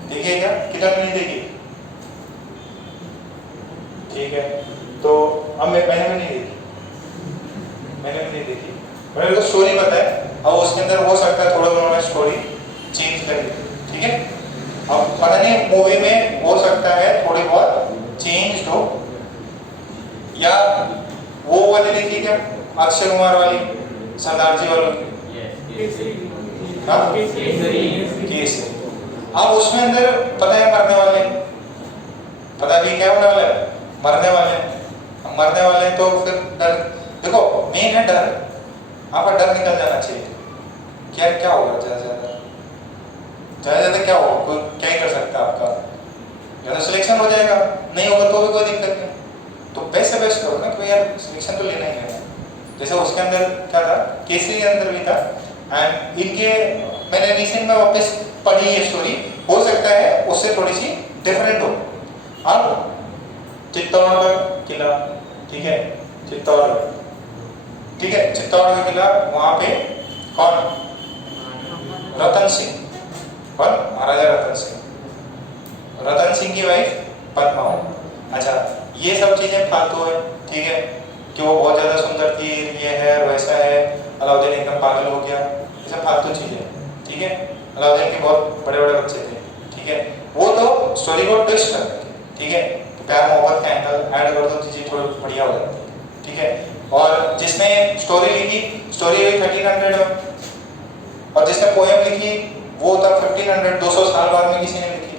देखिए क्या, कितना नहीं देखी, ठीक है। तो अब मैंने भी नहीं देखी, मैंने भी नहीं देखी, मेरे को स्टोरी पता है। अब उसके अंदर हो सकता है थोड़ा उन्होंने स्टोरी चेंज कर दी, ठीक है। अब पता नहीं मूवी में हो सकता है थोड़ी बहुत चेंज हो, या वो वाली देखी क्या, अक्षय कुमार वाली, सरदार जी वाली, केसरी। अब उसमें अंदर पता है मरने वाले, पता नहीं क्या होने वाला है, मरने वाले तो फिर डर, देखो मेन है डर, आपका डर निकल जाना चाहिए। क्या होगा ज्यादा क्या होगा, कोई क्या ही कर सकता है आपका, या तो सिलेक्शन हो जाएगा, नहीं होगा तो भी कोई दिक्कत नहीं। तो पैसे बेस्ट करो ना, तो यार सिलेक्शन तो लेना ही है। जैसे उसके अंदर क्या था, केसरी के अंदर भी था। एंड इनके मैंने रिसेंट में वापस पढ़ी ये स्टोरी, हो सकता है उससे थोड़ी सी डिफरेंट हो। अब चित्तौड़गढ़ किला, ठीक है, चित्तौड़गढ़, ठीक है, चित्तौड़गढ़ का किला, वहां पे कौन, रतन सिंह, कौन, महाराजा रतन सिंह, रतन सिंह की वाइफ पद्मावत। अच्छा ये सब चीजें फालतू है, ठीक है, कि वो बहुत ज्यादा सुंदर थी, ये है वैसा है, अलाउद्दीन एकदम पागल हो गया, ये सब फालतू चीजें, ठीक है। अलाउद्दीन के बहुत बड़े बड़े बच्चे थे, ठीक है, वो तो स्टोरी को ट्विस्ट कर देते, ठीक है। प्यार मोहब्बत का एंगल ऐड कर दो, चीजें थोड़ी बढ़िया हो जाती है, ठीक है। और जिसने स्टोरी लिखी, स्टोरी हुई 1300 में, और जिसने पोएम लिखी वो था 1500, 200 साल बाद में किसी ने लिखी।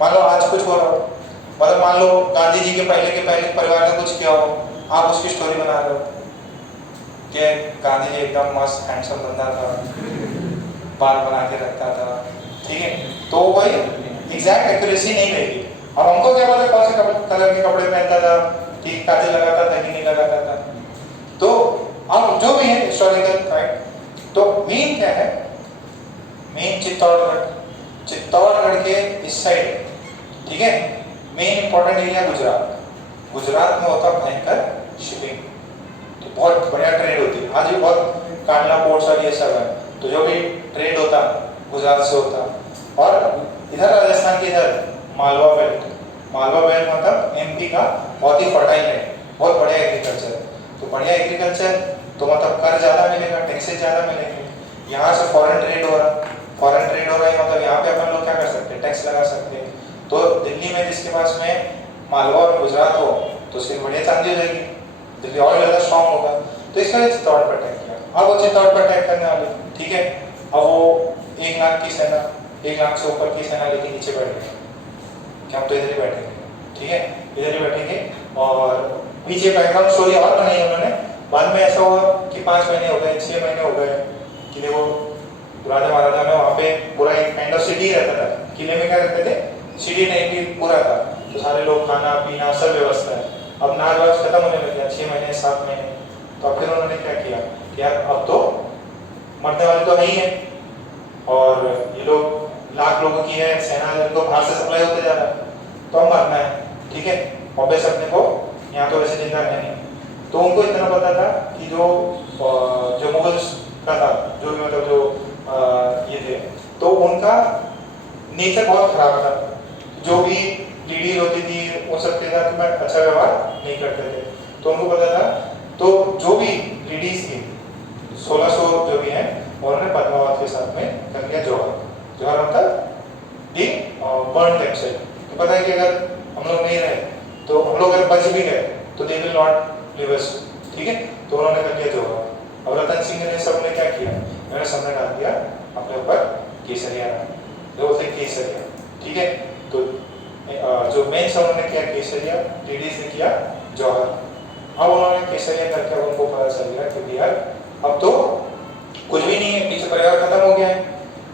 मान लो आज कुछ हो रहा हो, मतलब मान लो गांधी जी के पहले परिवार ने कुछ किया हो, आप उसकी स्टोरी बना रहे हो कि गांधी जी एकदम मस्त हैंडसम बंदा था, बाल बना के रखता था, ठीक है, तो वही एग्जैक्ट एक्यूरेसी नहीं रहेगी। अब हमको क्या पता कौन से कलर के कपड़े पहनता था, ठीक काजल लगाता था कि नहीं लगाता था। तो अब जो भी है हिस्टोरिकल राइट, तो मेन क्या है, मेन चित्तौड़गढ़ के इस साइड, ठीक है, मेन इंपॉर्टेंट एरिया गुजरात में होता भयंकर शिपिंग, तो बहुत बढ़िया ट्रेड होती है। आज भी बहुत कांडला पोर्ट्स और ये सब है, तो जो भी ट्रेड होता गुजरात से होता। और इधर राजस्थान के इधर मालवा बेल्ट मतलब एमपी का बहुत ही फर्टाइल है, बहुत बढ़िया एग्रीकल्चर। तो बढ़िया एग्रीकल्चर तो मतलब कर ज़्यादा मिलेगा, टैक्सेस ज़्यादा मिलेंगे। यहाँ से फॉरेन ट्रेड हो रहा है, मतलब यहाँ पे अपन लोग क्या कर सकते हैं, टैक्स लगा सकते हैं। तो दिल्ली में जिसके पास में मालवा और गुजरात हो तो उसकी बढ़िया चांदी हो जाएगी, दिल्ली और ज़्यादा स्ट्रॉन्ग होगा। तो इसका चित्तौड़ पर अटैक किया। अब वो चित्तौड़ पर अटैक करने वाले, ठीक है, अब वो 1 लाख की सेना, 1 लाख से ऊपर की सेना लेके नीचे बैठ गए कि हम तो इधर ही बैठेंगे, ठीक है, इधर ही बैठेंगे। और पीछे बैकग्राउंड स्टोरी और बनाई उन्होंने। बाद में ऐसा हुआ कि 5 महीने हो गए, 6 महीने हो गए कि देखो राजा महाराजा में वहाँ पे पूरा एक काइंड ऑफ सिटी रहता था। किले में क्या रहते थे, सिटी टाइप की पूरा था, तो सारे लोग खाना पीना सब व्यवस्था है। अब नाज खत्म होने लग गया, 6 महीने 7 महीने। तो फिर उन्होंने क्या किया कि यार अब तो मरने वाले तो नहीं है, और ये लोग लाख लोगों की है सेना, जिनको बाहर से सप्लाई होते जा रहा है, तो हम मरना है, ठीक है, ऑब्वियस अपने को यहाँ तो वैसे जिंदा है नहीं। तो उनको इतना पता था कि जो मुगल्स का था, जो भी मतलब जो ये थे, तो उनका नेचर बहुत खराब था। जो भी लेडीज होती थी उन सबके साथ में अच्छा व्यवहार नहीं करते थे। तो उनको पता था, तो जो भी लेडीज थी 1600 जो भी है, उन्होंने पद्मावत के साथ में कर लिया जोहर मतलब दी बर्न टेम्पसेट। तो पता है कि अगर हम लोग नहीं रहे, तो हम लोग अगर बच भी गए तो दे विल नॉट लिव अस, ठीक है। तो उन्होंने कर लिया जोहर। अब रतन सिंह ने सबने क्या किया, उन्होंने सबने डाल दिया अपने ऊपर केसरिया, जो बोलते केसरिया, ठीक है। तो जो मेंस उन्होंने किया केसरिया, लेडीज ने किया जौहर। अब उन्होंने केसरिया करके अब उनको पता चल गया कि यार अब तो कुछ भी नहीं है, पीछे परिवार खत्म हो गया है,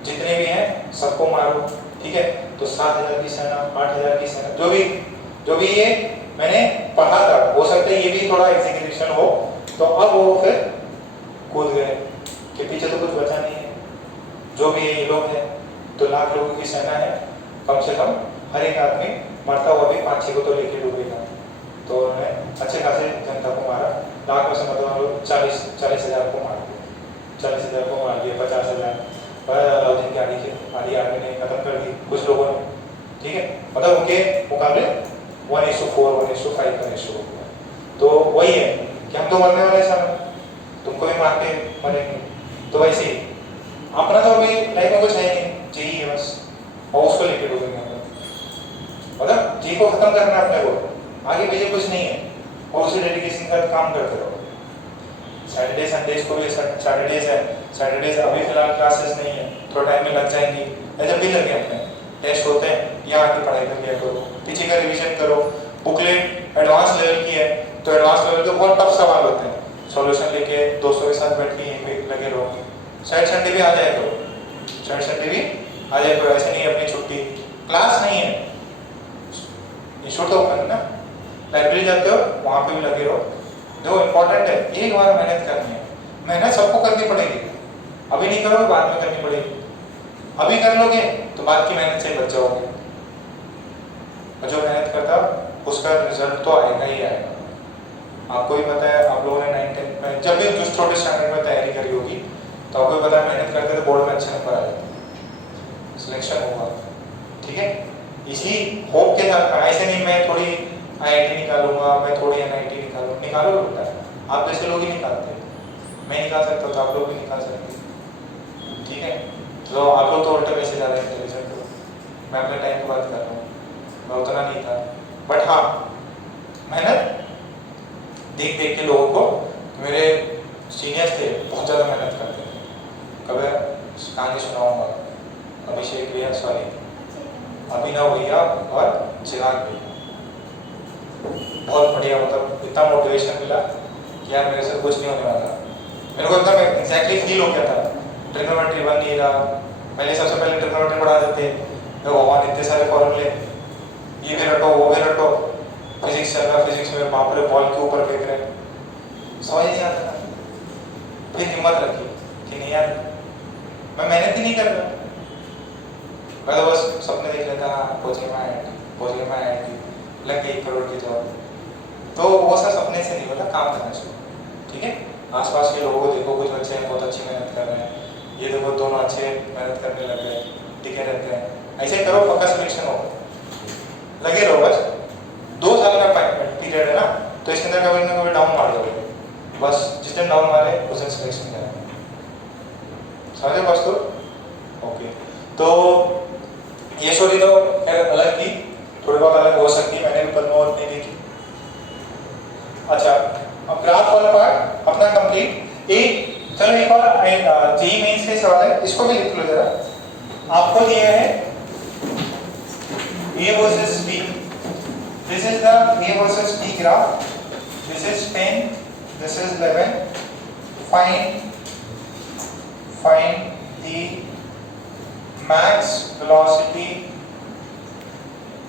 जितने भी हैं सबको मारो, ठीक है। तो 7000 की सेना, 8000 की सेना, जो भी ये मैंने पढ़ा था, हो सकता है ये भी थोड़ा एग्जीक्यूशन हो। तो अब वो फिर कूद गए कि पीछे तो कुछ बचा नहीं है, जो भी ये लोग हैं, तो लाख लोगों की सेना है, कम से कम हर एक आदमी मरता हुआ भी 5-6 को तो लेके डूबेगा। तो उन्होंने अच्छे खासे जनता को मारा, लाख में से मतलब 40,000 को मार दिया, 40,000 को मार दिया, 50,000 अलाउद्दीन की आधी आर्मी ने खत्म कर दी कुछ लोगों ने, ठीक है। मतलब उनके मुकाबले 1:4, 1:5 का रेशो हो गया। तो वही है कि हम तो मरने वाले साहब, तुमको भी मार के मरेंगे। तो वैसे ही अपना तो अभी लाइफ में कुछ है नहीं, जी है बस, और उसको लेके डूबेंगे मतलब जी को खत्म करना है अपने को, आगे पीछे कुछ नहीं है, और उसी डेडिकेशन का काम करते रहो। सैटरडे संडेज को भी सैटरडेज है, सैटरडेज अभी फिलहाल क्लासेस नहीं है, थोड़ा टाइम में लग जाएंगी, जब भी लगे अपने टेस्ट होते हैं, यहाँ आके पढ़ाई कर लिया करो, पीछे का रिवीजन करो। बुकलेट एडवांस लेवल की है, तो एडवांस लेवल के बहुत टफ सवाल होते हैं, सॉल्यूशन लेके दोस्तों के साथ बैठ के यहीं पे लगे रहो। सैटरडे संडे भी आ जाए करो, सैटरडे संडे भी आ जाए करो, ऐसे नहीं अपनी छुट्टी, क्लास नहीं है, इंस्टीट्यूट तो ओपन है ना, लाइब्रेरी जाते हो वहाँ पे भी लगे रहो। जो इम्पोर्टेंट है, एक बार मेहनत करनी है, मेहनत सबको करनी पड़ेगी, अभी नहीं करोगे बाद में करनी पड़ेगी, अभी कर लोगे तो बाद की मेहनत से बच जाओगे, और जो मेहनत करता उसका रिजल्ट तो आएगा ही आएगा। आपको भी पता है, आप लोगों ने 9-10 में जब भी जो छोटे स्टैंडर्ड में तैयारी करी होगी, तो आपको पता है मेहनत करते तो बोर्ड में अच्छे नंबर आ जाते, सिलेक्शन होगा, ठीक है। इसी होप के साथ, ऐसे नहीं मैं थोड़ी IIT निकालूंगा, मैं थोड़ी NIT निकालूंगा बेटा, आप जैसे लोग ही निकालते हैं, मैं निकाल सकता तो आप लोग भी निकाल सकते, ठीक है। तो आप लोग तो उल्टा वैसे ज़्यादा इंटेलिजेंट हो, मैं अपने टाइम की बात कर रहा हूँ, मैं उतना नहीं था, बट हाँ मेहनत देख के लोगों को, मेरे सीनियर्स थे बहुत ज़्यादा मेहनत करते थे, कभी कहानी सुनाऊंगा, अभिषेक भैया, सॉरी अभिनव भैया और चिराग भैया, बहुत बढ़िया, मतलब इतना मोटिवेशन मिला कि यार मेरे से कुछ नहीं होने वाला, मेरे को एकदम एग्जैक्टली फील हो गया था, ट्रिग्नोमेट्री बन नहीं रहा, पहले सबसे पहले ट्रिग्नोमेट्री पढ़ा देते हैं, तो भगवान इतने सारे फॉर्मूले, ये भी रटो वो भी रटो, फिजिक्स चल रहा, फिजिक्स में बाप रे बॉल के ऊपर फेंक रहे हैं, समझ नहीं आता था। फिर हिम्मत रखी कि नहीं यार मैं मेहनत ही नहीं कर रहा, मैं तो बस सपने देख लेता, कोचिंग में IIT लग गई 1 करोड़ की जॉब। तो वो सब सपने से नहीं होता, काम करना चाहिए, ठीक है। आसपास के लोगों को देखो, कुछ बच्चे हैं बहुत अच्छी मेहनत कर रहे हैं, ये देखो दोनों अच्छे मेहनत करने लग गए, टिके रहते हैं, ऐसे करो पक्का सिलेक्शन होगा, लगे रहो बस। 2 साल का पीरियड है ना, तो इसके अंदर कभी ना कभी डाउन मार दोगे, बस जिस दिन डाउन मारे उस दिन सिलेक्शन करेंगे, समझे बस। तो ओके, तो ये स्टोरी तो खैर अलग थी, थोड़ी बहुत अलग हो सकती है, मैंने भी पद्मा और नहीं देखी। अच्छा, अब ग्राफ वाला पार्ट अपना कंप्लीट। चलो एक और जेईई मेंस के सवाल है, इसको भी लिख लो जरा। आपको दिया है A versus B, this is the A versus B graph, this is 10, this is 11, find the max velocity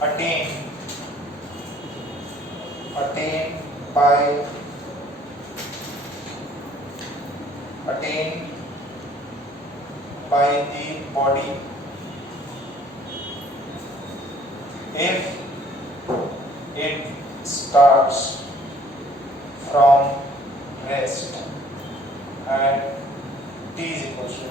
attained by the body if it starts from rest and t is equal to 0.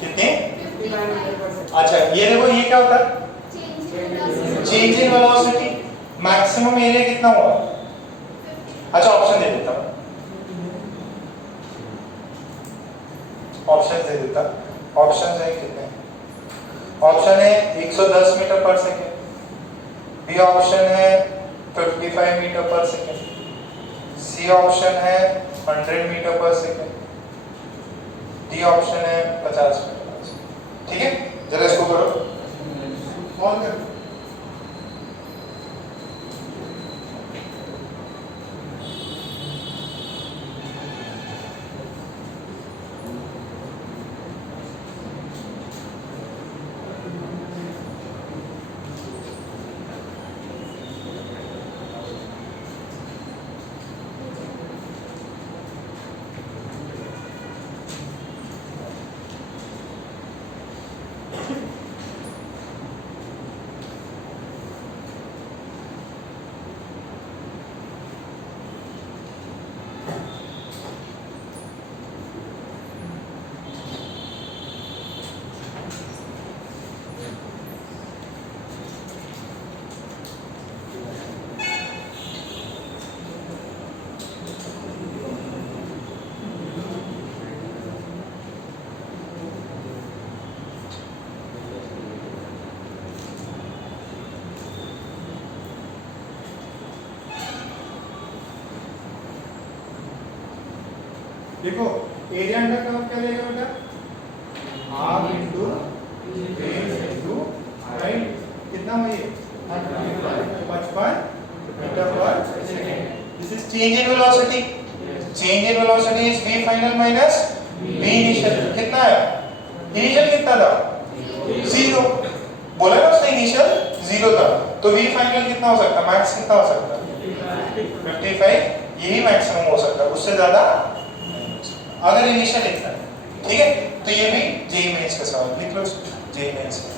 कितने? अच्छा, ये देखो ये क्या होता है? Change in velocity, maximum area कितना हुआ? अच्छा ऑप्शन दे देता, ऑप्शन है कितने? ऑप्शन है 110 मीटर पर सेकेंड, बी ऑप्शन है 55 मीटर पर सेकेंड, सी ऑप्शन है 100 मीटर पर सेकेंड, डी ऑप्शन है 50 मीटर पर सेकेंड। ठीक है, जरा इसको करो ऑन कर। देखो एरिया अंडर कर्व क्या देगा बेटा? r इंटू राइट, कितना हुआ ये? 55 मीटर पर second. This is change in velocity, change in velocity is v final minus v initial. कितना है? इनिशियल कितना था? 0। बोला ना उसने इनिशियल 0 था, तो v फाइनल कितना हो सकता है? मैक्स कितना हो सकता है? 55, यही मैक्सिमम हो सकता है, उससे ज्यादा अगर इनिशियल इतना है। ठीक है, तो ये भी जेईई मेंस का सवाल लिख लो, जेईई मेंस का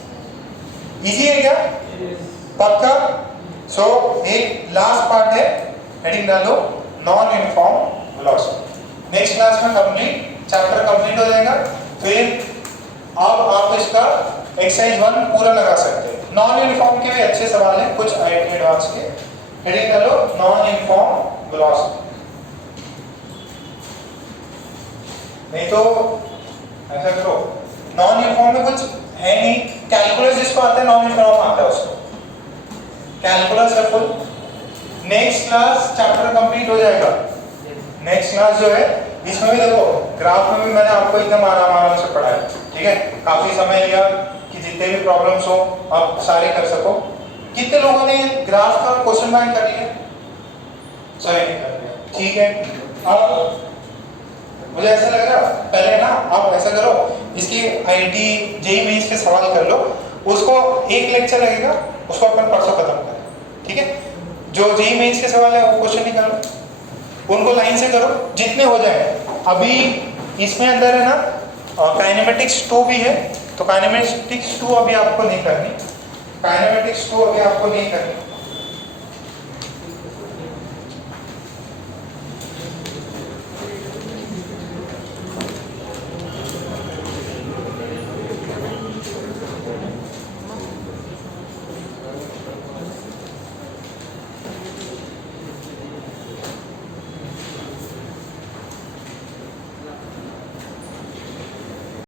इजी है क्या? पक्का। सो एक लास्ट पार्ट है, हेडिंग डालो non uniform velocity. Next class में कंप्लीट चैप्टर कंप्लीट हो जाएगा, फिर अब आप इसका एक्सरसाइज 1 पूरा लगा सकते हैं। नॉन यूनिफॉर्म के भी अच्छे सवाल हैं कुछ आईआईटी एडवांस के। हेडिंग डालो नॉन यूनिफॉर्म वेलोसिटी, नहीं तो ऐसा करो नॉन यूनिफॉर्म में कुछ है नहीं, कैलकुलस जिसको आता है नॉन यूनिफॉर्म आता है उसको, कैलकुलस है full. Next class chapter complete हो जाएगा, नेक्स्ट क्लास जो है इसमें भी देखो ग्राफ में भी मैंने आपको एकदम आराम से पढ़ाया, ठीक है। काफी समय लिया कि जितने भी प्रॉब्लम्स हो आप सारे कर सको। कितने लोगों ने ग्राफ का क्वेश्चन माइंड कर लिया? सही नहीं कर लिया, ठीक है। अब मुझे ऐसा लग रहा पहले ना आप ऐसा करो, इसकी आईटी जेईई मेंस के सवाल कर लो, उसको एक लेक्चर लगेगा, उसको अपन परसों खत्म करें, ठीक है। जो जेईई मेंस के सवाल है वो क्वेश्चन निकालो, उनको लाइन से करो जितने हो जाए। अभी इसमें अंदर है ना काइनेमेटिक्स 2 भी है, तो काइनेमेटिक्स 2 अभी आपको नहीं करनी, काइनेमेटिक्स 2 अभी आपको नहीं करनी।